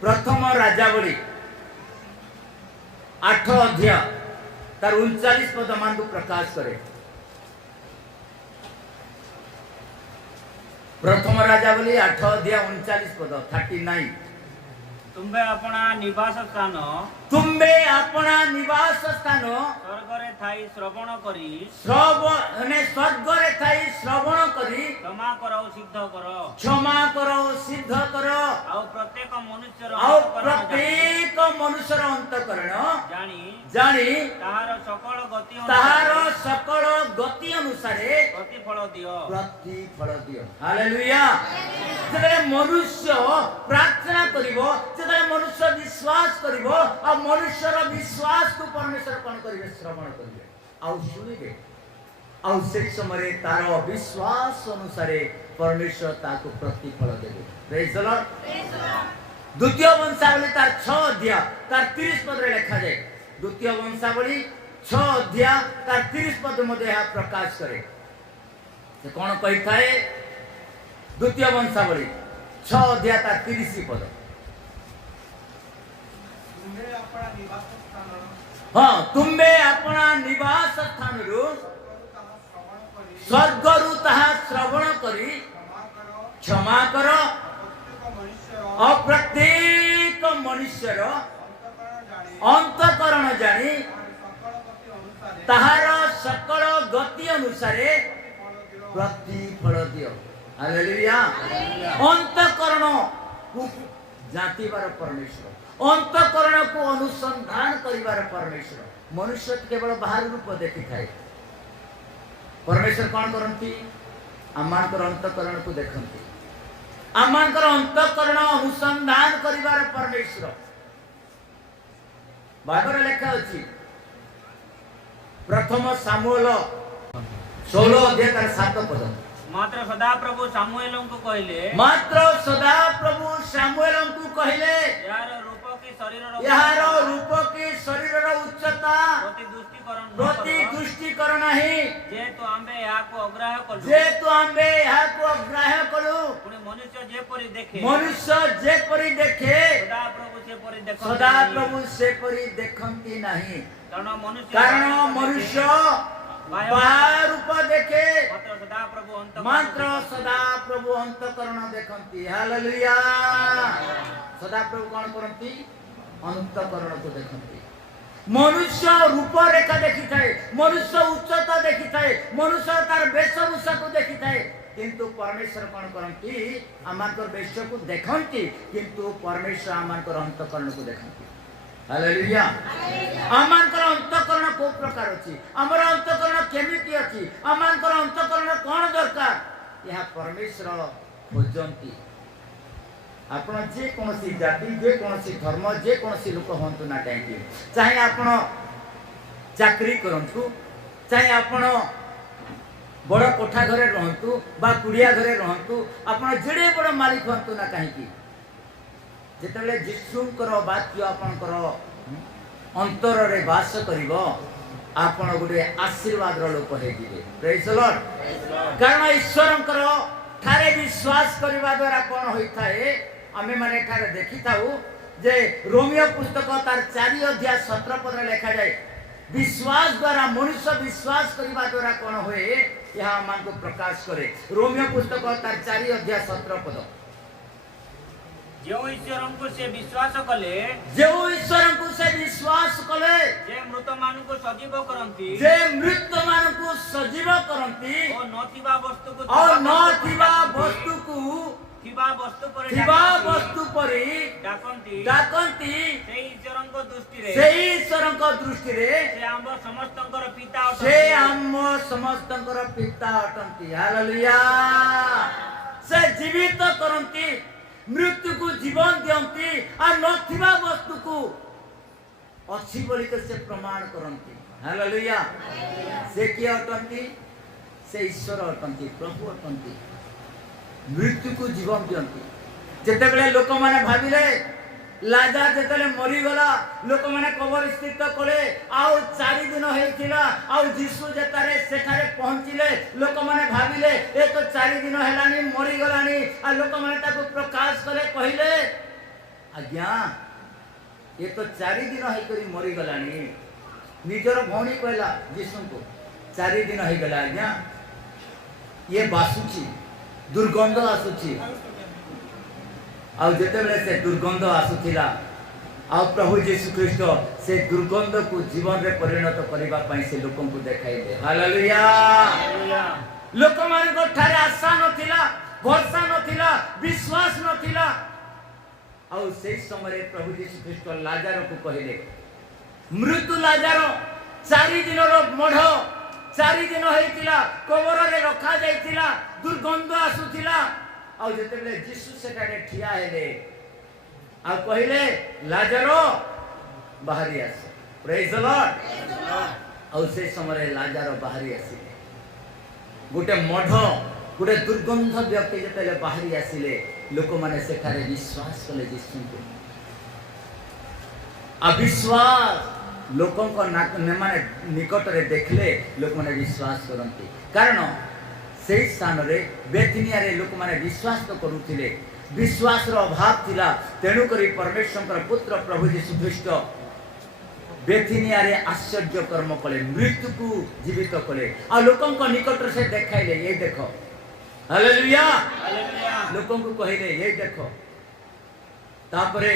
प्रथम राजावली 8 अध्याय तार 39 पद मान को प्रकाश करे प्रथम राजावली 8 अध्याय 39 पद 39 ତୁମ୍ଭେ ଆପଣା ନିବାସ ସ୍ଥାନ ତୁମ୍ଭେ ଆପଣା ନିବାସ ସ୍ଥାନ ସ୍ୱର୍ଗରେ ଥାଇ ଶ୍ରବଣ କରି ସ୍ୱର୍ଗରେ ଥାଇ ଶ୍ରବଣ କରି କ୍ଷମା କର ଓ ସିଦ୍ଧ କର। କ୍ଷମା କର ଓ ସିଦ୍ଧ କର। ଆଉ ପ୍ରତ୍ୟେକ ମନୁଷ୍ୟର ଆଉ ଅନ୍ତଃକରଣ ପ୍ରତ୍ୟେକ ମନୁଷ୍ୟର ଅନ୍ତଃକରଣ ଜାଣି ଜାଣି ତାହାର ସକଳ ଗତି ତାହାର ଅନୁସାରେ ସକଳ ଗତି ଅନୁସାରେ ପ୍ରତିଫଳ ଦିଅ। ପ୍ରତିଫଳ ଦିଅ। ହାଲେଲୁୟା। ଯେତେବେଳେ ମନୁଷ୍ୟ ପ୍ରାର୍ଥନା କରିବ, ଯେତେବେଳେ ମନୁଷ୍ୟ ବିଶ୍ୱାସ କରିବ, ଆଉ ମନୁଷ୍ୟର ବିଶ୍ୱାସକୁ ପରମେଶ୍ୱର କଣ କରିବେ? ଶ୍ରବଣ କରିବେ ଆଉ ଶୁଣିବେ। ଆଉ ସେଇ ସମୟରେ ତାର ବିଶ୍ୱାସ ଅନୁସାରେ ପରମେଶ୍ୱର ତାକୁ ପ୍ରତିଫଳ ଦେବେ। ପ୍ରେଜ୍ ଦ ଲର୍ଡ। ଦ୍ୱିତୀୟ ବଂଶାବଳୀ ତାର 6 ଅଧ୍ୟାୟ ତାର 30 ପଦରେ ଲେଖାଯାଏ। ଦ୍ୱିତୀୟ ବଂଶାବଳୀ 6 ଅଧ୍ୟାୟ ତାର 30 ପଦ ମଧ୍ୟ ଏହା ପ୍ରକାଶ କରେ। ସେ କଣ କହିଥାଏ? ଦ୍ୱିତୀୟ ବଂଶାବଳୀ 6 ଅଧ୍ୟାୟ ତାର 30 ପଦ। ହଁ, ତୁମ୍ଭେ ଆପଣା ନିବାସ ସ୍ଥାନରୁ ସ୍ୱର୍ଗରୁ ତାହା ଶ୍ରବଣ କରି କ୍ଷମା କର ଓ ପ୍ରତ୍ୟେକ ମନୁଷ୍ୟର ଅନ୍ତଃକରଣ ଜାଣି ତାହାର ସକଳ ଗତି ଅନୁସାରେ ପ୍ରତିଫଳ ଦିଅ। ହାଲେଲୁୟା। ଅନ୍ତଃକରଣକୁ ଜାତିବାର ପରମେଶ୍ୱର, ଅନ୍ତଃକରଣକୁ ଅନୁସନ୍ଧାନ କରିବାର ପରମେଶ୍ୱର। ମନୁଷ୍ୟ କେବଳ ବାହାର ରୂପ ଦେଖିଥାଏ। ପରମେଶ୍ୱର କଣ କରନ୍ତି? ଆମମାନଙ୍କର ଅନ୍ତଃକରଣକୁ ଦେଖନ୍ତି। ଆମମାନଙ୍କର ଅନ୍ତଃକରଣ ଅନୁସନ୍ଧାନ କରିବାର ପରମେଶ୍ୱର। ବାଇବଲରେ ଲେଖା ଅଛି ପ୍ରଥମ ସାମୁଏଲ 16 ଅଧ୍ୟାୟ ତାର 7 ପଦ। ମାତ୍ର ସଦାପ୍ରଭୁ ସାମୁଏଲଙ୍କୁ କହିଲେ, ମାତ୍ର ସଦାପ୍ରଭୁ ସାମୁଏଲଙ୍କୁ କହିଲେ, ଏହାର ରୂପ କି ଶରୀରର ଏହାର ରୂପ କି ଶରୀରର ଉଚ୍ଚତା ପ୍ରତି ଦୃଷ୍ଟି କର ନାହିଁ। ଯେହେତୁ ଆମ୍ଭେ ଏହାକୁ ଅଗ୍ରାହ୍ୟ କଲୁ, ଯେହେତୁ ଆମ୍ଭେ ଏହାକୁ ଅଗ୍ରାହ୍ୟ କଲୁ। ପୁଣି ମନୁଷ୍ୟ ଯେପରି ଦେଖେ, ମନୁଷ୍ୟ ଯେପରି ଦେଖେ ସଦାପ୍ରଭୁ ସେପରି ଦେଖନ୍ତି ସଦାପ୍ରଭୁ ସେପରି ଦେଖନ୍ତି ନାହିଁ। କାରଣ ମନୁଷ୍ୟ ବାହାର ରୂପ ଦେଖେ, ମାତ୍ର ମାତ୍ର ସଦାପ୍ରଭୁ ସଦାପ୍ରଭୁ ଅନ୍ତଃକରଣ ଦେଖନ୍ତି। ହାଲେଲୁୟା। ସଦାପ୍ରଭୁ କଣ କରନ୍ତି? ଅନ୍ତଃକରଣକୁ ଦେଖନ୍ତି। ମନୁଷ୍ୟ ରୂପରେଖା ଦେଖିଥାଏ, ମନୁଷ୍ୟ ଉଚ୍ଚତା ଦେଖିଥାଏ, ମନୁଷ୍ୟ ତାର ବେଶଭୂଷାକୁ ଦେଖିଥାଏ, କିନ୍ତୁ ପରମେଶ୍ୱର କଣ କରନ୍ତି? ଆମମାନଙ୍କର ବେଶକୁ ଦେଖନ୍ତି, କିନ୍ତୁ ପରମେଶ୍ୱର ଆମମାନଙ୍କର ଅନ୍ତଃକରଣକୁ ଦେଖନ୍ତି। ହାଲେଲୁୟା। ଆମମାନଙ୍କର ଅନ୍ତଃକରଣ କୋଉ ପ୍ରକାର ଅଛି? ଆମର ଅନ୍ତଃକରଣ କେମିତି ଅଛି? ଆମମାନଙ୍କର ଅନ୍ତଃକରଣ କଣ ଦରକାର? ଏହା ପରମେଶ୍ୱର ଖୋଜନ୍ତି। ଆପଣ ଯେକୌଣସି ଜାତି, ଯେକୌଣସି ଧର୍ମ, ଯେକୌଣସି ଲୋକ ହୁଅନ୍ତୁ ନା କାହିଁକି, ଚାहे ଆପଣ ଚାକିରି କରନ୍ତୁ, ଚାहे ଆପଣ ବଡ଼ କୋଠା ଘରେ ରହନ୍ତୁ ବା କୁଡ଼ିଆ ଘରେ ରହନ୍ତୁ, ଆପଣ ଯେଡ଼େ ବଡ଼ ମାଲିକ ହୁଅନ୍ତୁ ନା କାହିଁକି, ଯେତେବେଳେ ଯୀଶୁଙ୍କର ବାକ୍ୟ ଆପଣଙ୍କର ଅନ୍ତରରେ ବାସ କରିବ, ଆପଣ ଗୋଟେ ଆଶୀର୍ବାଦର ଲୋକ ହେଇଯିବେ। ପ୍ରେଜ୍ ଦ ଲର୍ଡ। କାରଣ ଈଶ୍ୱରଙ୍କର ଠାରେ ବିଶ୍ୱାସ କରିବା ଦ୍ୱାରା କଣ ହୋଇଥାଏ? ଆମେ ମାନେ ଏଠାରେ ଦେଖିଥାଉ ଯେ ରୋମିଓ ପୁସ୍ତକ ତାର 4 ଅଧ୍ୟାୟ 17 ପଦରେ ଲେଖାଯାଏ, ବିଶ୍ୱାସ ଦ୍ୱାରା ମନୁଷ୍ୟ ବିଶ୍ୱାସ କରିବା ଦ୍ୱାରା କଣ ହୁଏ? ଏହା ଆମମାନଙ୍କୁ ପ୍ରକାଶ କରେ। ରୋମିଓ ପୁସ୍ତକ ତାର 4 ଅଧ୍ୟାୟ 17 ପଦ। ଯେଉଁ ଈଶ୍ୱରଙ୍କୁ ସେ ବିଶ୍ୱାସ କଲେ, ଯେଉଁ ଈଶ୍ୱରଙ୍କୁ ସେ ବିଶ୍ୱାସ କଲେ, ଯେ ମୃତମାନଙ୍କୁ ସଜୀବ କରନ୍ତି, ଯେ ମୃତମାନଙ୍କୁ ସଜୀବ କରନ୍ତି ଓ ନଥିବା ବସ୍ତୁକୁ ଥିବା ବସ୍ତୁ ପରି ଡାକନ୍ତି, ସେଇ ଈଶ୍ୱରଙ୍କ ଦୃଷ୍ଟିରେ ସେଇ ଈଶ୍ୱରଙ୍କ ଦୃଷ୍ଟିରେ ସେ ଆମ୍ଭ ସମସ୍ତଙ୍କର ପିତା ସେ ଅଟନ୍ତି। ଆମ ସମସ୍ତଙ୍କର ପିତା ଅଟନ୍ତି। ହାଲେଲୁୟା। ସେ ଜୀବିତ କରନ୍ତି, ମୃତ୍ୟୁକୁ ଜୀବନ ଦିଅନ୍ତି, ଆଉ ନଥିବା ବସ୍ତୁକୁ ଅଛି ବୋଲି ସେ ପ୍ରମାଣ କରନ୍ତି। ହାଲେଲୁୟା। ସେ କିଏ ଅଟନ୍ତି? ସେ ଈଶ୍ୱର ଅଟନ୍ତି, ପ୍ରଭୁ ଅଟନ୍ତି। ମୃତ୍ୟୁକୁ ଜୀବନ ଦିଅନ୍ତି। ଯେତେବେଳେ ଲୋକମାନେ ଭାବିଲେ ଲାଜାର ଯେତେବେଳେ ମରିଗଲା, ଲୋକମାନେ କବରସ୍ଥିତ କଲେ, ଆଉ 4 ଦିନ ହେଇଥିଲା, ଆଉ ଯୀଶୁ ଯେତେବେଳେ ସେଠାରେ ପହଞ୍ଚିଲେ, ଲୋକମାନେ ଭାବିଲେ ଏ ତ 4 ଦିନ ହେଲାଣି ମରିଗଲାଣି, ଆଉ ଲୋକମାନେ ତାକୁ ପ୍ରକାଶ କଲେ, କହିଲେ ଆଜ୍ଞା ଏ ତ 4 ଦିନ ହେଇକରି ମରିଗଲାଣି। ନିଜର ଭଉଣୀ କହିଲା ଯୀଶୁଙ୍କୁ, 4 ଦିନ ହେଇଗଲା ଆଜ୍ଞା, ଇଏ ବାସୁଛି, ଦୁର୍ଗନ୍ଧ ଆସୁଛି, ଆଉ ଯେତେବେଳେ ସେ ଦୁର୍ଗନ୍ଧ ଆସୁଥିଲା ଆଉ ପ୍ରଭୁ ଯୀଶୁ ଖ୍ରୀଷ୍ଟ ସେ ଦୁର୍ଗନ୍ଧକୁ ଜୀବନରେ ପରିଣତ କରିବା ପାଇଁ ସେ ଲୋକଙ୍କୁ ଦେଖାଇଲେ। ହାଲେଲୁୟା। ଲୋକମାନଙ୍କ ଠାରେ ଆଶା ନଥିଲା, ଭରସା ନଥିଲା, ବିଶ୍ୱାସ ନଥିଲା। ଆଉ ସେଇ ସମୟରେ ପ୍ରଭୁ ଯୀଶୁ ଖ୍ରୀଷ୍ଟ ଲାଜାରକୁ କହିଲେ, ମୃତ୍ୟୁ ଲାଜାର 4 ଦିନର ମଢ, 4 ଦିନ ହେଇଥିଲା, କବରରେ ରଖାଯାଇଥିଲା, ଦୁର୍ଗନ୍ଧ ଆସୁଥିଲା। ଆଉ ଯେତେବେଳେ ଯୀଶୁ ସେଠାରେ ଠିଆ ହେଲେ ଆଉ କହିଲେ ଲାଜାର ବାହାରି ଆସ। ପ୍ରେଜ୍ ଦ ଲର୍ଡ। ଆଉ ସେ ସମୟରେ ଲାଜାର ବାହାରି ଆସିଲେ। ଗୋଟେ ମଢ, ଗୋଟେ ଦୁର୍ଗନ୍ଧ ବ୍ୟକ୍ତି ଯେତେବେଳେ ବାହାରି ଆସିଲେ ଲୋକମାନେ ସେଠାରେ ବିଶ୍ୱାସ କଲେ ଯୀଶୁଙ୍କୁ। ଅବିଶ୍ୱାସ ଲୋକଙ୍କ ମାନେ ନିକଟରେ ଦେଖିଲେ ଲୋକମାନେ ବିଶ୍ୱାସ କରନ୍ତି। କାରଣ ସେହି ସ୍ଥାନରେ ବେଥନିଆରେ ଲୋକମାନେ ବିଶ୍ୱାସ ତ କରୁଥିଲେ, ବିଶ୍ୱାସର ଅଭାବ ଥିଲା। ତେଣୁକରି ପରମେଶ୍ୱରଙ୍କର ପୁତ୍ର ପ୍ରଭୁ ଯୀଶୁ ଖ୍ରୀଷ୍ଟ ବେଥନିଆରେ ଆଶ୍ଚର୍ଯ୍ୟ କର୍ମ କଲେ, ମୃତ୍ୟୁକୁ ଜୀବିତ କଲେ। ଆଉ ଲୋକଙ୍କ ନିକଟରେ ସେ ଦେଖାଇଲେ, ଏଇ ଦେଖ। ହାଲେଲୁୟା। ଲୋକଙ୍କୁ କହିଲେ, ଏଇ ଦେଖ। ତାପରେ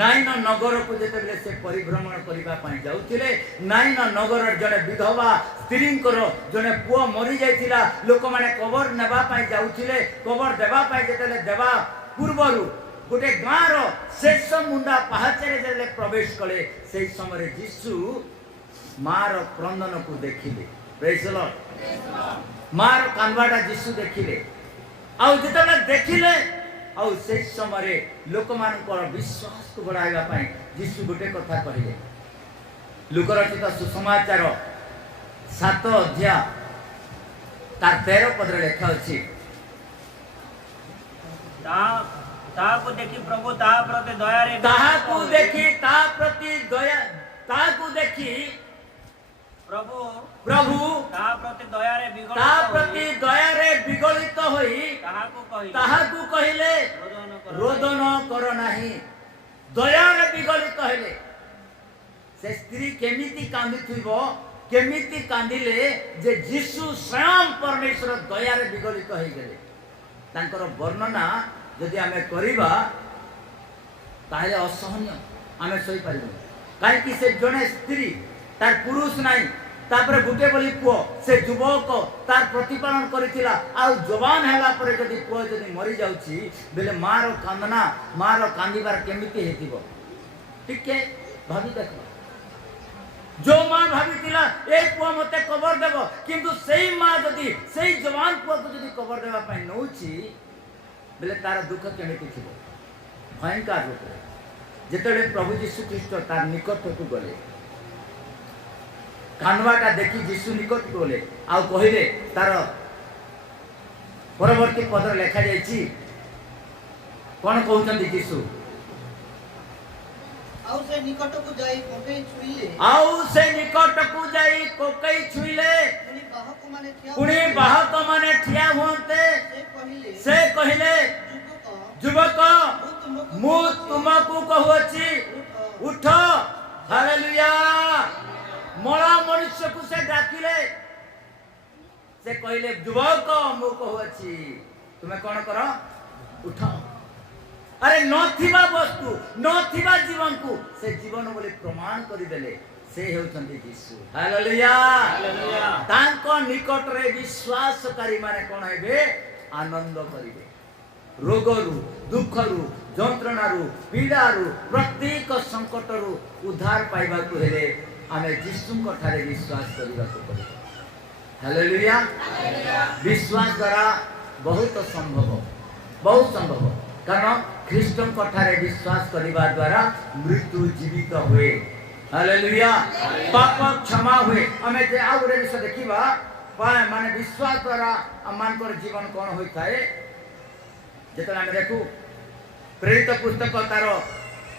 ନାଇନ ନଗରକୁ ଯେତେବେଳେ ସେ ପରିଭ୍ରମଣ କରିବା ପାଇଁ ଯାଉଥିଲେ, ନାଇନ ନଗରର ଜଣେ ବିଧବା ସ୍ତ୍ରୀଙ୍କର ଜଣେ ପୁଅ ମରି ଯାଇଥିଲା। ଲୋକମାନେ କବର ନେବା ପାଇଁ ଯାଉଥିଲେ। କବର ଦେବା ପାଇଁ ଯେତେବେଳେ ଦେବା ପୂର୍ବରୁ ଗୋଟେ ଗାଁର ଶେଷ ମୁଣ୍ଡା ପାହାଚରେ ଯେତେବେଳେ ପ୍ରବେଶ କଲେ, ସେହି ସମୟରେ ଯୀଶୁ ମାର କ୍ରନ୍ଦନକୁ ଦେଖିଲେ। ପ୍ରେଜ୍ ଦ ଲର୍ଡ। ମାର କାନ୍ଦବାଟା ଯୀଶୁ ଦେଖିଲେ। ଆଉ ଯେତେବେଳେ ଦେଖିଲେ, ଆଉ ସେହି ସମୟରେ ଲୋକମାନଙ୍କର ବିଶ୍ୱାସକୁ ବଢ଼ାଇବା ପାଇଁ ଯୀଶୁ ଗୋଟେ କଥା କହିଲେ। ଲୁକରଚିତ ସୁସମାଚାର 7 ଅଧ୍ୟାୟ ତାର 13 ପଦରେ ଲେଖା ଅଛି, ତାହାକୁ ଦେଖି ପ୍ରଭୁ ତାହା ପ୍ରତି ଦୟାରେ ତାହାକୁ ଦେଖି ତା ପ୍ରତି ଦୟା, ତାହାକୁ ଦେଖି ପ୍ରଭୁ ପ୍ରଭୁ ତାହା ପ୍ରତି ଦୟାରେ ତା ପ୍ରତି ଦୟାରେ ବିଗଳିତ ହୋଇ ତାହାକୁ କହିଲେ, ରୋଦନ କର ନାହିଁ। ଦୟାରେ ବିଗଳିତ ହେଲେ। ସେ ସ୍ତ୍ରୀ କେମିତି କାନ୍ଦୁଥିବ, କେମିତି କାନ୍ଦିଲେ ଯେ ଯୀଶୁ ସ୍ୱୟଂ ପରମେଶ୍ୱର ଦୟାରେ ବିଗଳିତ ହେଇଗଲେ। ତାଙ୍କର ବର୍ଣ୍ଣନା ଯଦି ଆମେ କରିବା ତାହେଲେ ଅସହନୀୟ, ଆମେ ସହିପାରିବୁ। କାହିଁକି ସେ ଜଣେ ସ୍ତ୍ରୀ, ତାର ପୁରୁଷ ନାହିଁ, ତାପରେ ଗୋଟେ ବୋଲି ପୁଅ, ସେ ଯୁବକ ତାର ପ୍ରତିପାଳନ କରିଥିଲା। ଆଉ ଜବାନ ହେଲା ପରେ ଯଦି ପୁଅ ଯଦି ମରି ଯାଉଛି ବେଲେ ମାର କାନ୍ଦନା, ମାର କାନ୍ଦିବାର କେମିତି ହେଇଥିବ ଟିକେ ଭାବି ଦେଖ। जो माँ भाविथिला ए पुआ मते कबर देबो, किंतु सेई माँ जदी सेई जवान पुआ को जदी कबर देबा पई नउची बेले तार दुख केमिति थिबो, भयंकर रूप। जेतले प्रभु यीशु ख्रीष्ट तार निकट को गले, कानवाटा देखि यीशु निकट को गले आ कहिले, तार परवर्ती पद लेखा जायछि कोन कहउछन्ति यीशु, आउ से निकट को जाई कोकई छुईले, आउ से निकट को जाई कोकई छुईले, पुणी बाहक माने ठिया हुंते, से कहिले युवक मु तुमको कहउछि उठ। हालेलुया। मरा मनुष्य को से डाकिले, से कहिले युवक मु कहउछि तुमे कोन करो, उठ। अरे नथिबा वस्तु नथिबा जीवन को से जीवन बोले प्रमाण करिदेले, से हेउछन्ति यीशु। हालेलुया। तांको निकट रे विश्वासकारी माने कोन हेबे, आनंद करिवे। रोगरु, दुखरु, जंत्रणारु, पीड़ारु, प्रत्येक संकटरु उद्धार पाइबा को हेले आमे यीशुଙ୍କ ठारे विश्वास करिबा को पड़े। हालेलुया। विश्वास द्वारा बहुत संभव, बहुत संभव। कारण ख्रीष्टଙ୍କ ठारे विश्वास करिबा द्वारा मृत्यु जीवित हुए। हालेलुया। पाप क्षमा हुए। आमे जे आ गुरे विषय देखिबा माने विश्वास द्वारा अमानकर जीवन कोन होई थाए, जेतने आमे देखू प्रेरित पुस्तक तार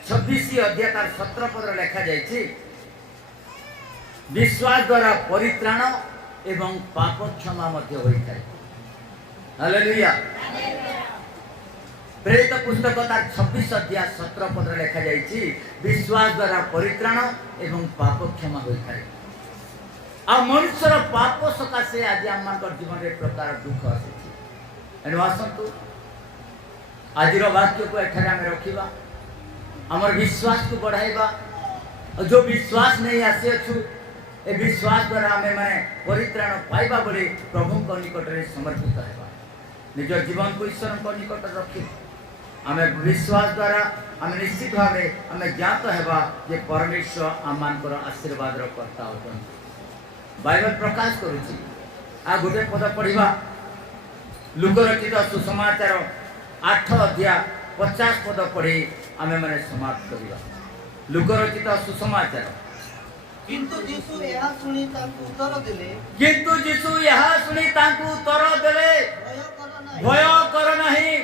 26 अध्याय तार 17 पद लेखा जायछि, विश्वास द्वारा परित्राण एवं पाप क्षमा मध्य होई थाए। हालेलुया। प्रेरित पुस्तक तार 26 अध्याय 17 पद लेखा जायछि, विश्वास द्वारा परित्राण एवं पाप क्षमा होई थाए। आ मनुष्यर पाप सकाशे आज आमनकर जीवन रे प्रकार दुख आछि। एनु आसंतु आज वाक्य को एठारे आमे रखिबा हमर विश्वास को बढ़ाइबा और जो विश्वास नहीं आसी अछु ए विश्वास द्वारा आमे माने परित्राण पाइबा बोली प्रभु को निकट रे समर्पित हेबा निज जीवन को ईश्वर को निकट रखि आमे विश्वास द्वारा आमे निश्चित भावे आमे ज्ञात हेबा जे परमेश्वर आमानकर आशीर्वाद रो कर्ता होतन बाइबल प्रकाश करूची आ गोटे पद पढ़िबा लुक रचित सुसमाचार 8 अध्याय 50 पद पढ़ी आमे माने समाप्त करिबा लुक रचित सुसमाचार किंतु यीशु यह सुनी तांकु उत्तर देले किंतु यीशु यह सुनी तांकु उत्तर देले भय कर भय कर नाही नाही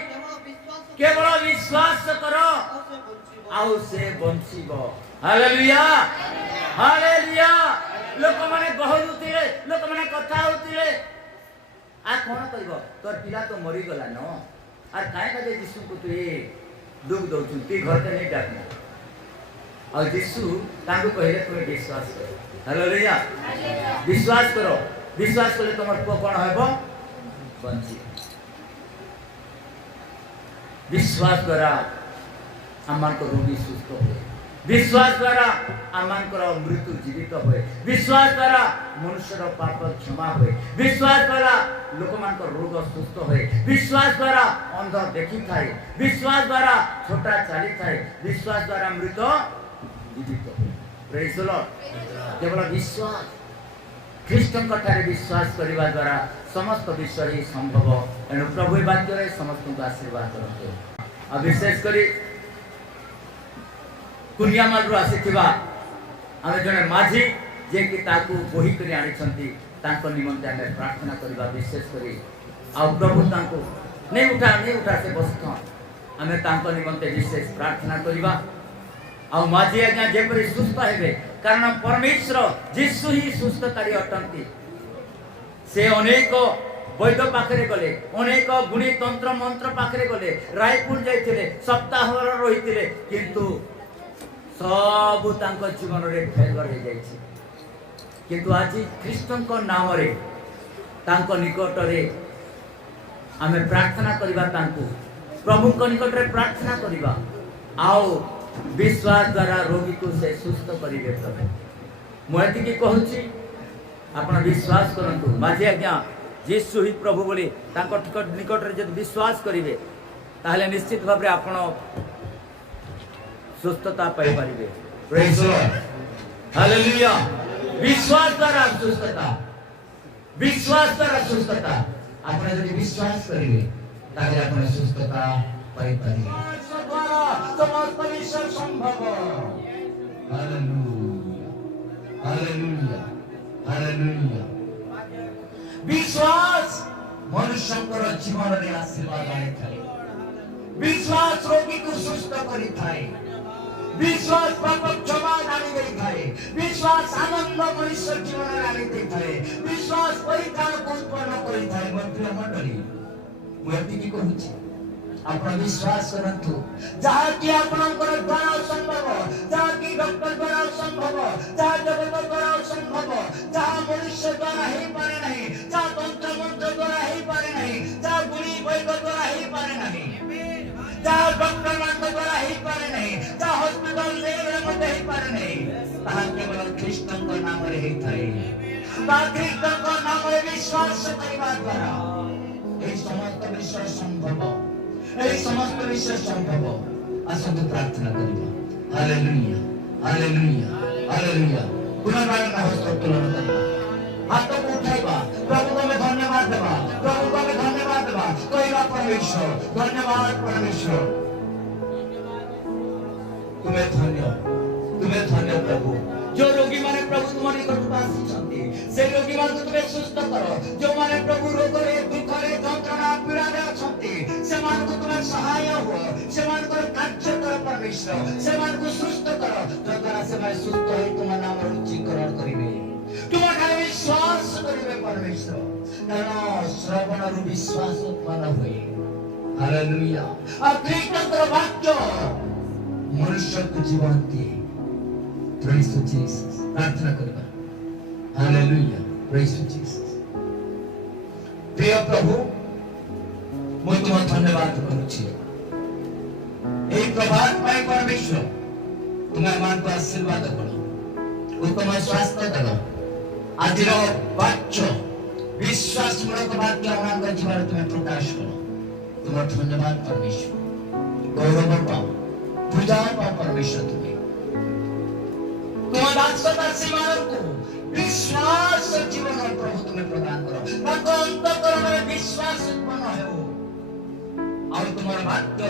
केवल केवल विश्वास विश्वास करो से बंचिबो आउ से बंचिबो हालेलुया हालेलुया लोक माने गहरुतिले लोक माने कथा होतिले आ कोन करबो तोर पिला तो मरी गला न आर काहे का यीशु को तू दुख दउछु ती घर ते नहीं डाकना और यीशु तांको कहले तुम विश्वास करो हालेलुया विश्वास करो विश्वास कले तुमर को कोन हेबो बंची विश्वास द्वारा आमान को रोगी सुस्थ होए विश्वास द्वारा आमान को मृत्यु जीवित होए विश्वास द्वारा मनुष्यर पाप क्षमा होए विश्वास द्वारा लोक मान को रोग सुस्थ होए विश्वास द्वारा अंध देखि थाए विश्वास द्वारा छोटा चाली थाए विश्वास द्वारा मृत जीवित होए प्रेज द लॉर्ड केवल विश्वास ख्रीष्टन कठारे विश्वास करने द्वारा समस्त विषय ही संभव एणु प्रभु वाक्य रे समस्त को आशीर्वाद करते आ विशेष करी कुनियामाल आसीथिबा आमे जने माझी जे कि ताकू बोही करी आनी छंती तांको निमंते आमे प्रार्थना करबा विशेष करी आ प्रभु तांको नहीं उठा से बसतो आमे तांको निमंते विशेष प्रार्थना करबा आ माझी आज्ञा जेपरि सुस्थ हेबे कारण परमेश्वर यीशु ही सुस्थकारी अटंती से अनेक वैद्य पाखरे गले अनेक गुणी तंत्र मंत्र पाखरे गले रायपुर जाइथिले सप्ताह रहिथिले किंतु सब तांको जीवन रे फेलर हो जाइछि किंतु आज ख्रीष्टन को नाम रे तांको निकट रे आमे प्रार्थना करबा तांको प्रभु को निकट रे प्रार्थना करबा आओ विश्वास द्वारा रोगी को से सुस्थ करिवे प्रभु मोयति की कहूची आपण विश्वास करंतु माझे आज्ञा यीशु ही प्रभु बोली तांको निकट रे जब विश्वास करिवे ताहले निश्चित भाबरे आपण सुस्थता पाई परिबे प्रेज द लॉर्ड हालेलुया विश्वास द्वारा सुस्थता आपण जदि विश्वास करिवे ताहले आपण सुस्थता पाई परिबे समस्त विषय संभव हालेलुया हालेलुया हालेलुया विश्वास मनुष्यଙ୍କର ଜୀବନରେ ଆଶୀର୍ବାଦ ଆଣିଥାଏ विश्वास रोगी को सुस्थ करिଥାଏ विश्वास पाप क्षमा आनी देइଥାଏ विश्वास आनंद मनुष्य जीवन आनी देइଥାଏ विश्वास परित्राण को उत्पन्न करिଥାଏ मध्य मंडली ମୁଁ ଏତିକି କହୁଛି ଆପଣ विश्वास करंतु जहा कि आपनकर द्वारा संभव जहा कि डॉक्टर द्वारा संभव जहा जगत द्वारा संभव जहा मनुष्य द्वारा ही पारे नहीं जहा तंत्र मंत्र द्वारा ही पारे नहीं जहा गुणी वैद्य द्वारा ही पारे नहीं जहा डॉक्टर मान द्वारा ही पारे नहीं जहा हॉस्पिटल लेवल में ही पारे नहीं ताहा केवल ख्रीष्टन को नाम रे ही थाए ता ख्रीष्टन को नाम रे विश्वास करबा द्वारा ए समस्त विषय संभव ए समस्त विषय संभव आसंतु प्रार्थना करिबा हालेलुया हालेलुया हालेलुया पुनर्बार हस्त उत्तोलन करिबा हाथ को उठाइबा प्रभु को मैं धन्यवाद देबा प्रभु को मैं धन्यवाद देबा कहिबा परमेश्वर धन्यवाद परमेश्वर तुम्हें धन्य प्रभु जो रोगी माने प्रभु तुम्हारे निकट आसी छथि से रोगी मान को तुम्हें सुस्थ करो जो माने प्रभु रोग रे दुख रे यंत्रणा पीड़ा रे छथि से मान को तुम्हें सहाय हो से मान को कार्य कर परमेश्वर से मान को सुस्थ करो जद्वारा से मैं सुस्थ होई तुम नाम रुचिकरण करिवे तुम खाली विश्वास करिवे परमेश्वर कारण श्रवण रु विश्वास उत्पन्न होए हालेलुया आ ख्रीष्टन वाक्य मनुष्य को जीवन दिए Praise to Jesus. प्रार्थना करिबा हालेलुया praise to Jesus. प्रिय प्रभु मैं तुम धन्यवाद करूछि এই প্রভাত পাই পরমেশ্বর তুমি আমাকে আশীর্বাদ করো, উত্তম স্বাস্থ্য দাও। আজির বাক্য বিশ্বাসমূলক বাক্য আমার জীবনে তুমি প্রকাশ করো। তোমার ধন্যবাদ পরমেশ্বর, গৌরব পাও, পূজা পাও পরমেশ্বর। তুমি তোমার দাসদাসীମାନଙ୍କୁ ବିଶ୍ୱାସ ଜୀବନ ପ୍ରଭୁ ତୁମେ ପ୍ରଦାନ କର, ତାଙ୍କ ଅନ୍ତଃକରଣରେ ବିଶ୍ୱାସ ଉତ୍ପନ୍ନ ହେଉ, ଆଉ ତୁମର ବାକ୍ୟ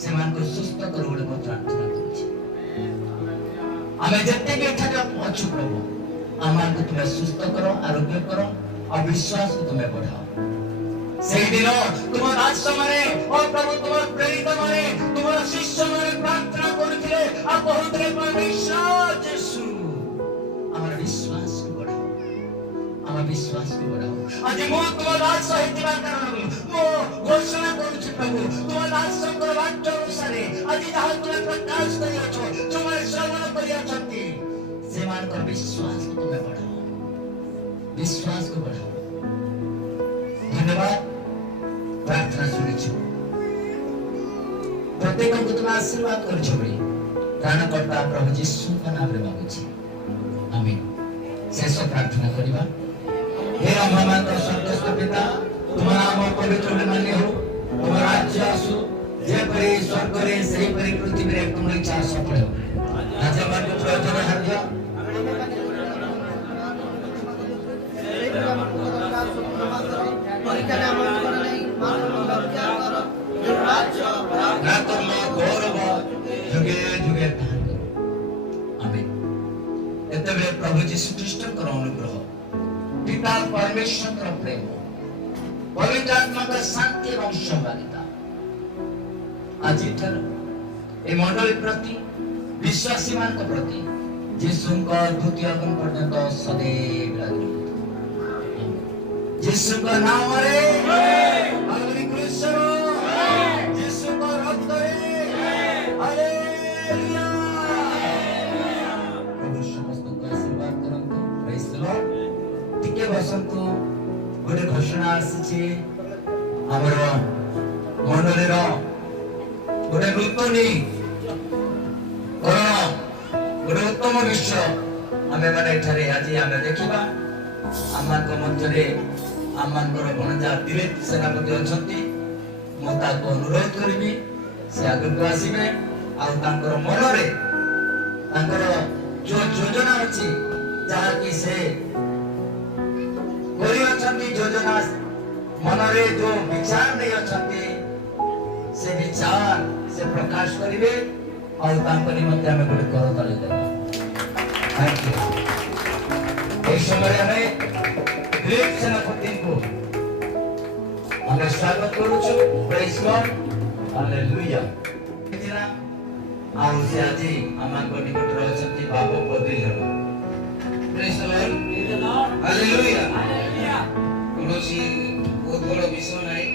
ସେମାନଙ୍କୁ ସୁସ୍ଥ କର ବୋଲି ମୁଁ ପ୍ରାର୍ଥନା କରୁଛି। ଆମେ ଯେତିକି ଏଠାରେ ଅଛୁ ପ୍ରଭୁ, ଆମମାନଙ୍କୁ ତୁମେ ସୁସ୍ଥ କର, ଆରୋଗ୍ୟ କର, ଆଉ ବିଶ୍ୱାସକୁ ତୁମେ ବଢାଅ। ସେଇଦିନ ତୁମ ଦାସମାନେ ଓ ପ୍ରଭୁ ତୁମର ପ୍ରେରିତମାନେ ତୁମର ଶିଷ୍ୟମାନେ ପ୍ରାର୍ଥନା କରୁଥିଲେ ଆଉ କହୁଥିଲେ ପରମେଶ୍ୱର ଯୀଶୁ ଆମର ବିଶ୍ୱାସକୁ ବଢାଅ, ଆମ ବିଶ୍ୱାସକୁ ବଢାଅ। ଆଜି ମୁଁ ତୁମ ଦାସ ହେଇଥିବା କାରଣରୁ ମୁଁ ଘୋଷଣା କରୁଛି ପ୍ରଭୁ, ତୁମ ଦାସଙ୍କର ବାକ୍ୟ ଅନୁସାରେ ଆଜି ଯାହା ତୁମେ ପ୍ରକାଶ କରିଅଛ, ତୁମେ ଶ୍ରବଣ କରିଅଛନ୍ତି, ସେମାନଙ୍କର ବିଶ୍ୱାସକୁ ତୁମେ ବଢାଅ, ବିଶ୍ୱାସକୁ ବଢାଅ। ଧନ୍ୟବାଦ, ପ୍ରାର୍ଥନା ଶୁଣିଛୁ, ପ୍ରତ୍ୟେକଙ୍କୁ ତୁମେ ଆଶୀର୍ବାଦ କରିଛ ବୋଲି ତ୍ରାଣକର୍ତ୍ତା ପ୍ରଭୁ ଯୀଶୁଙ୍କ ନାମରେ ମାଗୁଛି, ଆମେନ୍। ଶେଷ ପ୍ରାର୍ଥନା କରିବା। ହେ ଆମମାନଙ୍କ ସ୍ୱର୍ଗସ୍ଥ ପିତା, ତୁମ ନାମ ପବିତ୍ର ମାନ୍ୟ ହେଉ, ତୁମ ରାଜ୍ୟ ଆସୁ, ଯେପରି ସ୍ୱର୍ଗରେ ସେହିପରି ପୃଥିବୀରେ ତୁମ ଇଚ୍ଛା ସଫଳ ହେଉ। ରାଜ୍ୟ ମାର୍ଗ ପ୍ରୟୋଜନ ହାର୍ଦ୍ୟ ଗୌରବ ଯୁଗେ ଯୁଗେ ଧାରଣ କର, ଆମେନ୍। ଏତେବେଳେ ପ୍ରଭୁ ଯୀଶୁ ଖ୍ରୀଷ୍ଟଙ୍କର ଅନୁଗ୍ରହ, ପିତା ପରମେଶ୍ୱରଙ୍କର ପ୍ରେମ, ପବିତ୍ର ଆତ୍ମାଙ୍କ ଶାନ୍ତି ଏବଂ ସମ୍ଭାଳିତା ଆଜିଠାରୁ ଏ ମଣ୍ଡଳୀ ପ୍ରତି, ବିଶ୍ୱାସୀମାନଙ୍କ ପ୍ରତି ଯୀଶୁଙ୍କ ଦ୍ୱିତୀୟ ଆଗମନ ପର୍ଯ୍ୟନ୍ତ ସदैव ଲାଗି ରହୁ। ଯୀଶୁଙ୍କ ନାମରେ ଆଗମୀ କୃଷ୍ଣ ଯୀଶୁଙ୍କ ରକ୍ତରେ ହାଲେଲୁୟା। ପ୍ରଭୁ ସମସ୍ତଙ୍କୁ ଆଶୀର୍ବାଦ କରନ୍ତୁ। ପ୍ରେଜ୍ ଦ ଲର୍ଡ। ଟିକେ ବସନ୍ତୁ। ଗୋଟେ ଘୋଷଣା ଆସିଛି ଆମର ମଣ୍ଡଳୀର ଗୋଟେ ନୂତନୀ କରଣ, ଗୋଟେ ଉତ୍ତମ ବିଷୟ ଆମେ ମାନେ ଏଠାରେ ଆଜି ଆମେ ଦେଖିବା। ଆମମାନଙ୍କ ମଧ୍ୟରେ ଆମମାନଙ୍କର ଭଣଜା ଦିଲ୍ଲୀପ ସେନାପତି ଅଛନ୍ତି। ମୁଁ ତାକୁ ଅନୁରୋଧ କରିବି ସେ ଆଗକୁ ଆସିବେ, ଆଉ ତାଙ୍କର ମନରେ ତାଙ୍କର ଯୋଉ ଯୋଜନା ଅଛି, ଯାହାକି ସେ କରିଅଛନ୍ତି, ଯୋଜନା ମନରେ ଯୋଉ ବିଚାର ନେଇ ଅଛନ୍ତି, ସେ ବିଚାର ସେ ପ୍ରକାଶ କରିବେ, ଆଉ ତାଙ୍କ ନିମନ୍ତେ ଆମେ ଗୋଟେ କରତାଳି ଦେବା। Thank you. এই সময় আমি দিলীপ সেনাপতিଙ୍କୁ ଆମେ ସ୍ୱାଗତ କରୁଛୁ। ପ୍ରେଜ୍ ଗଡ୍, ହାଲେଲୁୟା। ଆଉ ସେ ଆଜି ଆମଙ୍କ ନିକଟରେ ଅଛନ୍ତି ବାପ ପଦିଲର। ପ୍ରେଜ୍ ଦ ଲର୍ଡ, ହାଲେଲୁୟା। କୌଣସି ବହୁତ ବଡ଼ ବିଷୟ ନାହିଁ,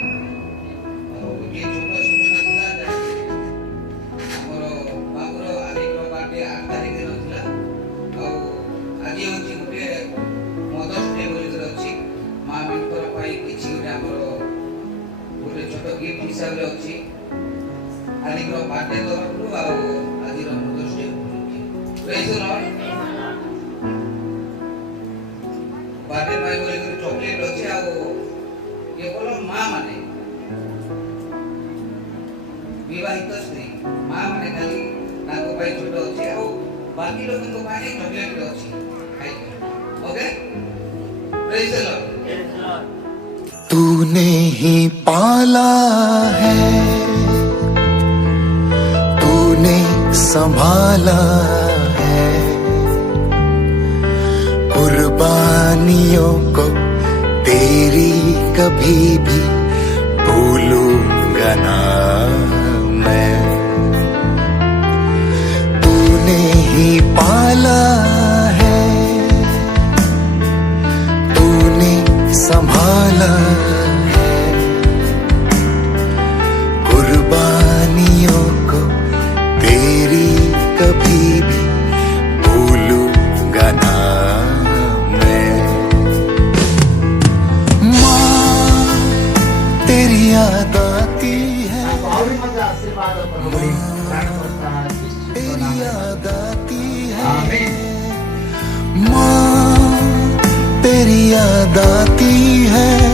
ଗୋଟିଏ ଛୋଟ ଛୋଟ ଥିଲା। ଆମର ବାବୁର ଆଜିର ବାର୍ଥଡେ 8 ତାରିଖରେ ଥିଲା, ଆଉ ଆଜି ହେଉଛି ଗୋଟେ ମଦର୍ସ ଡେ ବୋଲିକରି ଅଛି। ମା ମାନଙ୍କର ପାଇଁ କିଛି ଗୋଟେ ଆମର ଗୋଟେ ଛୋଟ ଗିଫ୍ଟ ହିସାବରେ ଅଛି। ଆଜିର ବାର୍ଥଡେ ତରଫରୁ ଆଉ ଆଜିର ମଦର୍ସ ଡେ ପ୍ରେଜ୍ ଦ ଲର୍ଡ। ବାର୍ଥଡେ ପାଇଁ ବୋଲିକରି ଚକୋଲେଟ ଅଛି, ଆଉ କେବଳ ମା ମାନେ, ବିବାହିତ ସ୍ତ୍ରୀ ମା ମାନେ ଖାଲି ତାଙ୍କ ପାଇଁ ଛୋଟ ଅଛି, ଆଉ ବାକି ଲୋକଙ୍କ ପାଇଁ ଚକୋଲେଟ ଅଛି। Okay praise the Lord. तूने ही पाला है, तूने संभाला है, कुर्बानियों को तेरी कभी भी भूलूंगा ना मैं। तूने ही पाला है, संभाला है, कुर्बानियों को तेरी कभी भी भूलूंगा ना मैं। माँ तेरी याद आती है, आशीर्वाद याद आती है।